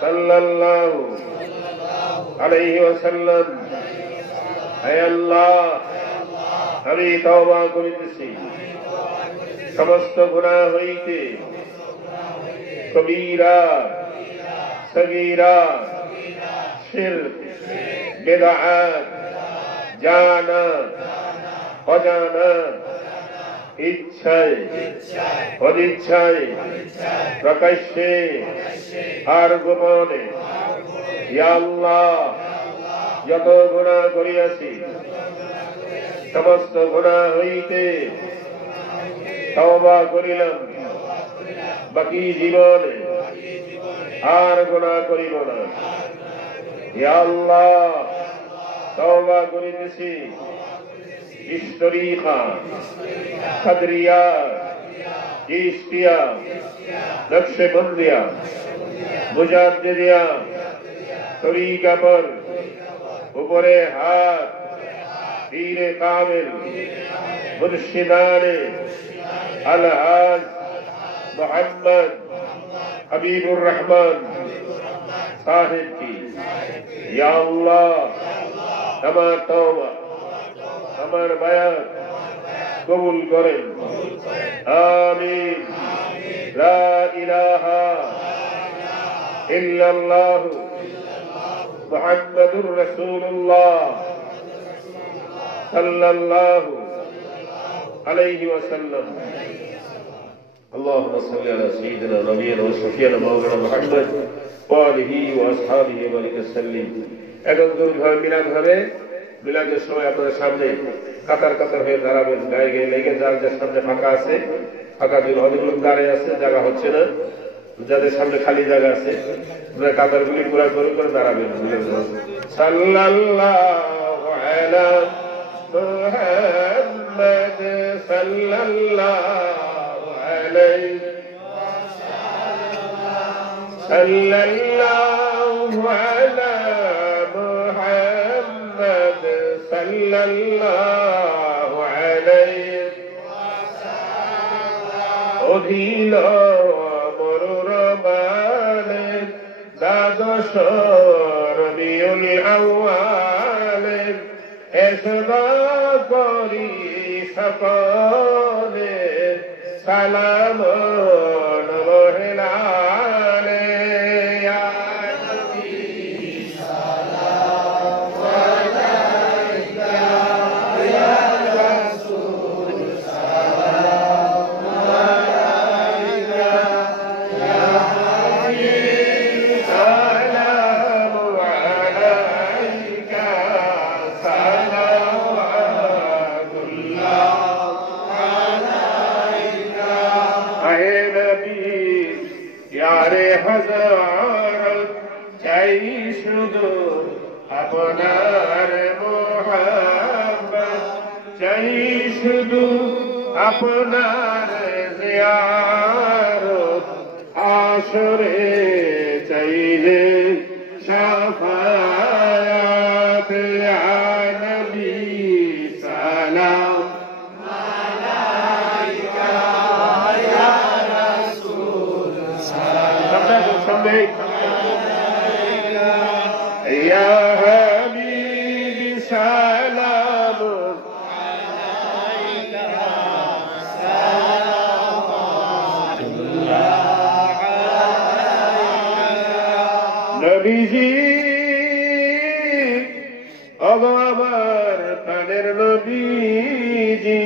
সাল্লাল্লাহু আলাইহি ওয়াসাল্লাম। হে আল্লাহ, আমি তওবা করিতেছি সমস্ত গুনাহ হইতে, কবীরা সগীরা, শিরক, বিদআত, জানা অজানা, ইচ্ছায় অনিচ্ছায়, প্রকাশ্যে আর গোপনে, ইয়া আল্লাহ যত গুনাহ করিয়াছি সমস্ত গুনাহ হইতে তওবা করিলাম, বাকি জীবনে আর গুনাহ করিব না। ইয়া আল্লাহ তওবা করিতেছি ইশতরিকা, কাদরিয়া, চিশতিয়া, নকশবন্দিয়া, মুজাদ্দিদিয়া তরিকা पर উপরে হাত, পীরে কামিল মুর্শিদানে আলহাজ মোহাম্মদ হাবিবুর রহমান সাহেব की। या अल्लाह আমার তওবা, আমার বায়াত কবুল করেন। আমিন। লা ইলাহা ইল্লাল্লাহু মুহাম্মাদুর রাসূলুল্লাহ সাল্লাল্লাহু আলাইহি ওয়াসাল্লাম। اللهم صل على سيدنا نبينا وشفيعنا مولانا محمد وآله وأصحابه وبارك وسلم। এখন দুর্ভাবে মিলাদ হবে। মিলাদের সময় আপনাদের সামনে কাতার কাতার হয়ে দাঁড়াবেন, গায়ে গায়ে লেগে। যার যার সামনে ফাঁকা আছে, ফাঁকা দিন অনেক লোক দাঁড়িয়ে আছে, জায়গা হচ্ছে না। যাদের সামনে খালি জায়গা আছে কাতার গুলি পুরা করে করে দাঁড়াবেন। সাল্লাল্লাহু আলা মুহাম্মাদ সাল্লাল্লাহু আলাইহি সাল্লাল্লাহু আলা মুহাম্মাদ সাল্লাল্লাহু আলাইহি অধীল মরুরবানে দ্বাদশ রবিউল আউয়ালে এসবা করি সকলে সালাম রহিলালে। ইয়া নবী সালাম আলাইকা, ইয়া রাসূল সালাম আলাইকা, ইয়া হাবিব সালাম আলাইকা, সালাওয়াতুল্লাহ আলাইকা। আয়ে নবী ইয়ারে হযরত, চাই শুধু আপনার মোহাব্বত, চাই শুধু আপনার জিয়ারত, আসরে চাইলে শাফায়াত। ইয়া নবী সালাম আলাইকা, ইয়া রাসূল সালাম আলাইকা, ইয়া হাবিব সালাম আলাইকা, সালাওয়াতুল্লাহ আলাইকা। নবীজি ওগো আমার প্রাণের নবীজি,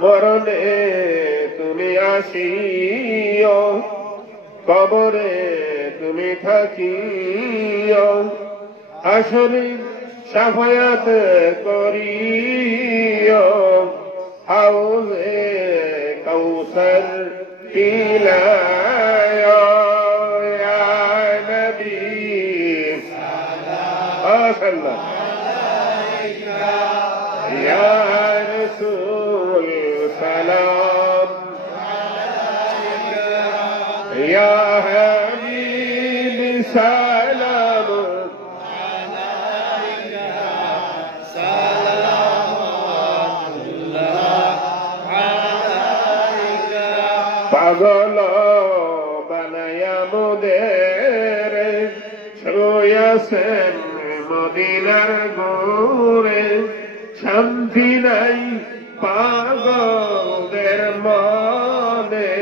মরণে তুমি আসিও, কবরে তুমি থাকিও, আসরে শাফায়াত করিও, হাউজে কাউসার পিলায়ো। ইয়া নবী সালাম আলাইকা, ইয়া রাসূল সালাম আলাইকা, ইয়া হাবিব সালাম আলাইকা, সালাওয়াতুল্লাহ আলাইকা। পাগল বানায়া মোদের শুয়েছেন মদিনার গোরে, শান্তি নাই পাগলদের মনে,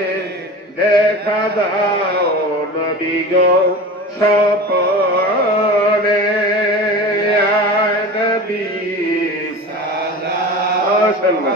দেখা দাও নবী গো স্বপনে, আয় নবী সালাম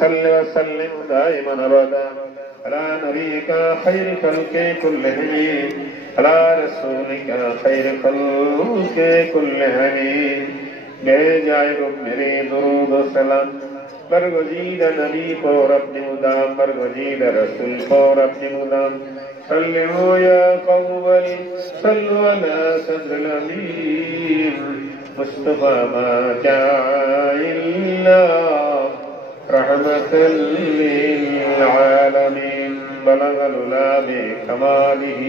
صل وسلم دائما ابدا على نبيك خير خلق كلهم، على رسولك خير خلق كلهم، بجائے میرے درود و سلام برگزیدہ نبی پر اپنے مدام، برگزیدہ رسول پر اپنے مدام، صلوا یا قوم صلوا علی صدر الامین مصطفیٰ ما جاء الا رحمة للعالمين، بلغ العلا بكماله،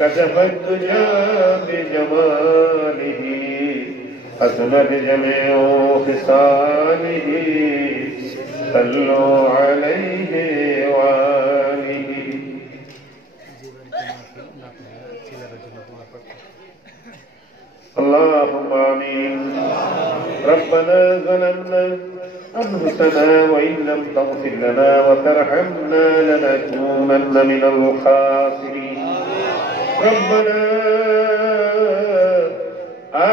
كشف الدجى بجماله، حسنت جميع خصاله، صلوا عليه وآله. اللهم آمين. ربنا ظلمنا أنفسنا وإن لم تغفر لنا وترحمنا لنكونن من الخاسرين. ربنا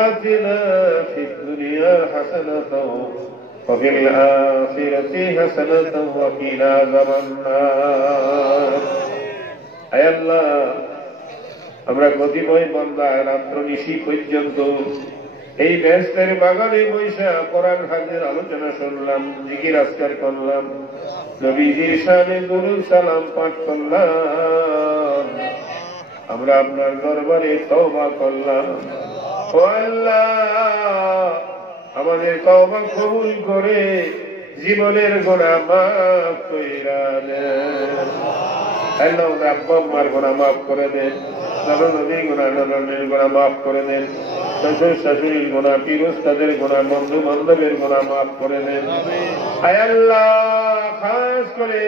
آتنا في الدنيا حسنة وفي الآخرة حسنة وقنا عذاب النار. আয় আল্লাহ, আমরা কতিপয় বান্দা রাত্র নিশি পর্যন্ত এই ব্যস্তের বাগানে বৈশা কোরআন হাদিসের আলোচনা শুনলাম, জিকির আজকার করলাম, নবীজির শানে দুরূদ সালাম পাঠ করলাম, আমরা আপনার দরবারে তওবা করলাম। ও আল্লাহ, আমাদের তওবা কবুল করে জীবনের গুনাহ মাফ কইরা দেন। আল্লাহ, আব্বা আম্মার গুনাহ মাফ করে দেন, নানা নবীর গুনাহ নানার গুনাহ মাফ করে দেন, শ্বশুর শাশুড়ির গুনাহ, পীর উস্তাদের গুনাহ, বন্ধু বান্ধবের গুনাহ মাফ করে দেন। আয় আল্লাহ, খাস করে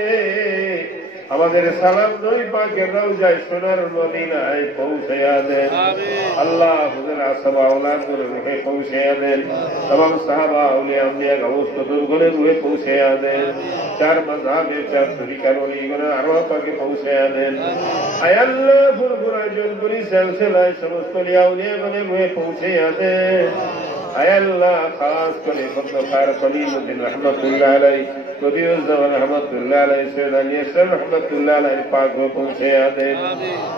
আমাদের সালাম নবী পাকের রওজায় সোনার মদিনায় পৌঁছায়া দেন। আল্লাহ, হুজুর আসহাবা আওলাদের রূহে পৌঁছায়া দেন, तमाम সাহাবা আউলিয়া আম্বিয়া গাউস কুতুবগণের রূহে পৌঁছায়া দেন, চার মাযহাবের চার তরিকার ওলিগণের আরওয়াহ পাকে পৌঁছায়া দেন। আয় আল্লাহ, ফুরফুরা জলপুরি সিলসিলায় সমস্ত আউলিয়া আউলিয়াগণের রূহে পৌঁছায়া দেন। আয় আল্লাহ, খাস করে খন্দকার কলিমুদ্দিন রহমাতুল্লাহ আলাইহি, কবিউজ্জামান রহমাতুল্লাহ আলাইহি, সৈয়দ আলী হাসান রহমাতুল্লাহ আলাইহি পাক পৌঁছায়া দেন।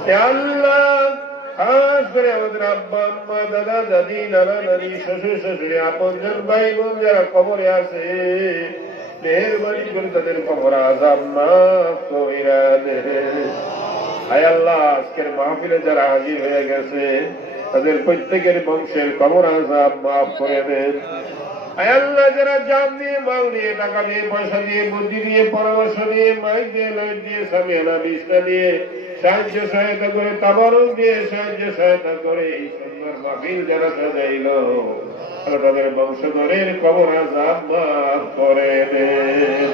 ইয়া আল্লাহ, খাস করে আমাদের আব্বা আম্মা, দাদা দাদি, নানা নানি, শ্বশুর শাশুড়ি, আপনজন ভাই বোন যারা কবরে আছে, মেহেরবানি করে তাদের কবর আযাব মাফ কইরা দেন। আয় আল্লাহ, আজকের মাহফিলে যারা হাজির হয়ে গেছে তাদের প্রত্যেকের বংশের কবর আযাব মাফ করে দেন। আয় আল্লাহ, যারা জান দিয়ে, মাল দিয়ে, টাকা দিয়ে, পয়সা দিয়ে, বুদ্ধি দিয়ে, পরামর্শ দিয়ে, মাইক দিয়ে, লাইট দিয়ে, সামিয়ানা বিছনা দিয়ে সাহায্য সহায়তা করে, তাবারুক দিয়ে সাহায্য সহায়তা করে এই সুন্দর মাহফিল যারা সাজাইল, তাদের বংশধরের কবর আযাব মাফ করে দেন।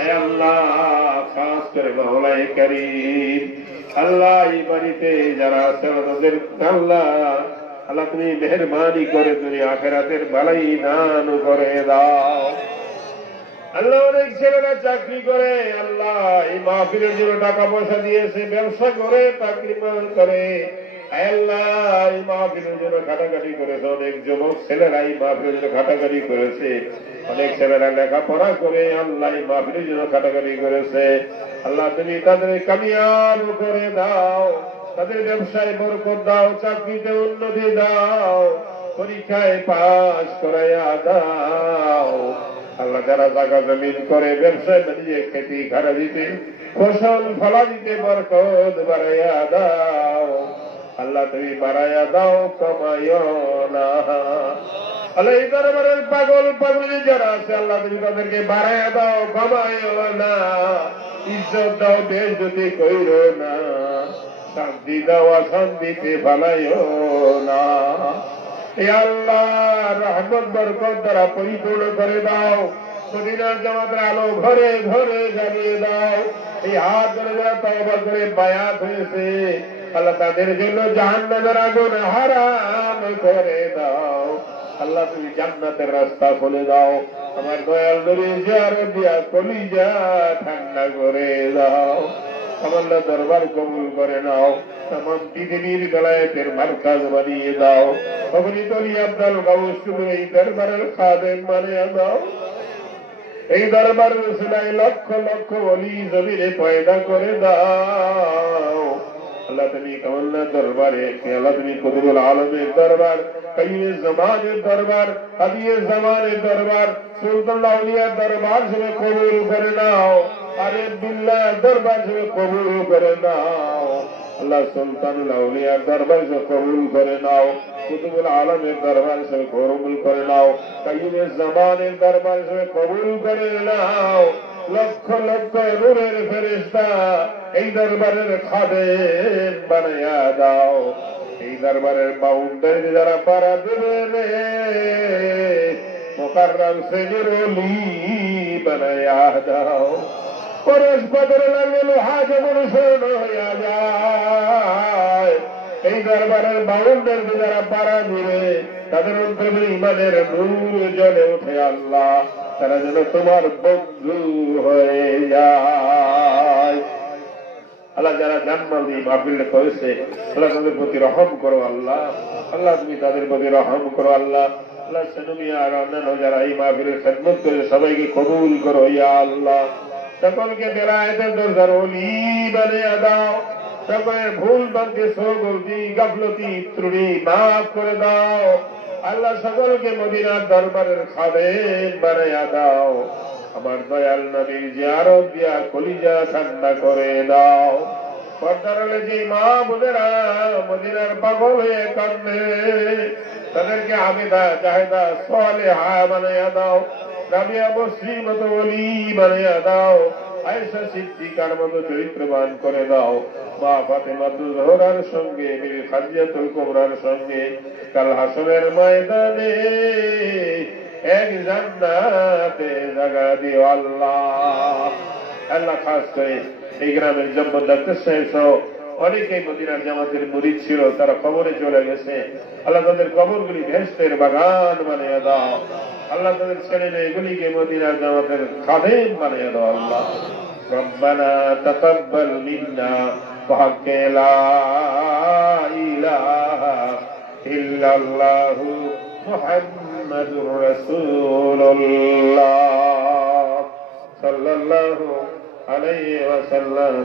আয় আল্লাহ, খাস করে মাওলায়ে কারীম, আল্লাহ, এই বাড়িতে যারা আছে তাদের আল্লাহ আল্লাহ তুমি মেহেরবানি করে দুনিয়া আখিরাতের ভালাই দান করে দাও। আল্লাহ, অনেক ছেলেরা চাকরি করে, আল্লাহ এই মাহফিলের জন্য টাকা পয়সা দিয়েছে, ব্যবসা করে, চাকরি করে, আল্লাহ এই মাহফিলের জন্য খাটাখাটি করেছে, অনেক যুবক ছেলেরা এই মাহফিলের জন্য খাটাখাটি করেছে, অনেক ছেলেরা লেখাপড়া করে আল্লাহ এই মাহফিলের জন্য খাটাখাটি করেছে। আল্লাহ, তুমি তাদের কামিয়াব করে দাও, তাদের ব্যবসায় বরকত দাও, চাকরিতে উন্নতি দাও, পরীক্ষায় পাস করাইয়া দাও। আল্লাহ, যারা জায়গা জমিন করে, ব্যবসায় বাণিজ্যে, খেতি খারা দিতে, ফসল ফলা দিতে বরকত বাড়াইয়া দাও। আল্লাহ, তুমি বাড়াইয়া দাও, কমাইও না। আল্লাহ এই দরবারের পাগল পাগলি যারা আছে আল্লাহ তুমি তাদেরকে বাড়াইয়া দাও, কমাইও না, ইজ্জত দাও, বেইজ্জতি কইরো না, শান্তি দাও, অশান্তিতে ফালাইও না। এ আল্লাহ রহমত বরকত দ্বারা পরিপূর্ণ করে দাও, মদিনার জামাতের আলো ঘরে ঘরে জ্বালিয়ে দাও। এই হাত ধরে যারা তওবা করে বায়াত হয়েছে আল্লাহ তাদের জন্য জাহান্নামের আগুন হারাম করে দাও। আল্লাহ তুমি জান্নাতের রাস্তা খুলে দাও, আমার দয়াল নবীর জিয়ারত দিয়া কলিজা ঠান্ডা করে দাও। আমার দরবার কবুল করে নাও, तमाम পৃথিবীর গলায়েতের মার্কাজ বানিয়ে দাও। অগণিত অলি আব্দাল গাউস তুমি এই দরবারের খাদেম বানিয়ে দাও। এই দরবার রসুলাই লক্ষ লক্ষ অলি জমিনে পয়দা করে দাও। আল্লাহ তুমি কামাল্লার দরবারে, আল্লাহ তুমি কুতুবুল আলমের দরবার, কাইয়ুম জামানের দরবার, হাদিয়ে জামানের দরবার, সুলতান আউলিয়ার দরবার হিসেবে কবুল করে নাও। আরে বিল্লাহ দরবার হিসেবে কবুল করে নাও। আল্লাহ সুলতানুল আউলিয়ার দরবার হিসেবে কবুল করে নাও। কুতুবুল আলমের দরবার হিসেবে কবুল করে নাও। কাইয়ুম জামানের দরবার হিসেবে কবুল করে নাও। লক্ষ লক্ষ নূরের ফেরেশতা এই দরবারের খাদেম বানায়া দাও। এই দরবারের বাউন্ডারি যারা পারা দেবে মুকাররম শ্রেণীর ওলি বানায়া দাও। পরশ বদরে লাগলে লোহা যেমন স্বর্ণ হইয়া যায়, এই দরবারের বাউন্ডারি যারা পারা দিবে তাদের অন্তরে ইমানের নূর জ্বলে ওঠে। আল্লাহ তারা যেন তোমার বন্ধু হয়ে যায়। আল্লাহ যারা জানমাল দিয়ে মাহফিল করেছে আল্লাহ তাদের প্রতি রহম করো। আল্লাহ আল্লাহ তুমি তাদের প্রতি রহম করো। আল্লাহ আল্লাহ সেনুমিয়া আর অন্যান্য যারা এই মাহফিলের খেদমত করে সবাইকে কবুল করো। ইয়া আল্লাহ সকলকে বেলায়েতের দরজার ওলি বানিয়ে দাও। সকলের ভুল ভ্রান্তি সগলতি গাফলতি ত্রুটি মাফ করে দাও। আল্লাহ সকলকে মদিনার দরবারের খাদেম বানাইয়া দাও। আমার দয়াল নবীর জিয়ারত দিয়া কলিজা ঠান্ডা করে দাও। পর্দার আড়ালে যে মা বোনেরা মদিনার পাগল হয়ে কান্দে তাদেরকে আবেদা জাহেদা সালেহা বানাইয়া দাও। রাবিয়া বসরি মতো ওলি বানাইয়া দাও। আয়েশা সিদ্দিকার মতো চরিত্রবান করে দাও। মা ফাতেমাতুল জোহরার সঙ্গে বিবি খাদিজাতুল কুবরার সঙ্গে কাল হাসরের ময়দানে এক জান্নাতে জায়গা দিও আল্লাহ। আল্লাহ খাস করে এই গ্রামের জব্বর ডাক্তার সাহেব সহ অনেকেই মদিনার জামাতের মুরিদ ছিল, তারা কবরে চলে গেছে। আল্লাহ তাদের কবরগুলি বেহেশতের বাগান বানিয়ে দাও। আল্লাহ তাদের ছেলে মেয়েগুলিকে মদিনার জামাতের খাদেম বানিয়ে দাও। আল্লাহ রব্বানা তাকাব্বাল মিন্না وحق لا إله إلا الله محمد رسول الله صلى الله عليه وسلم.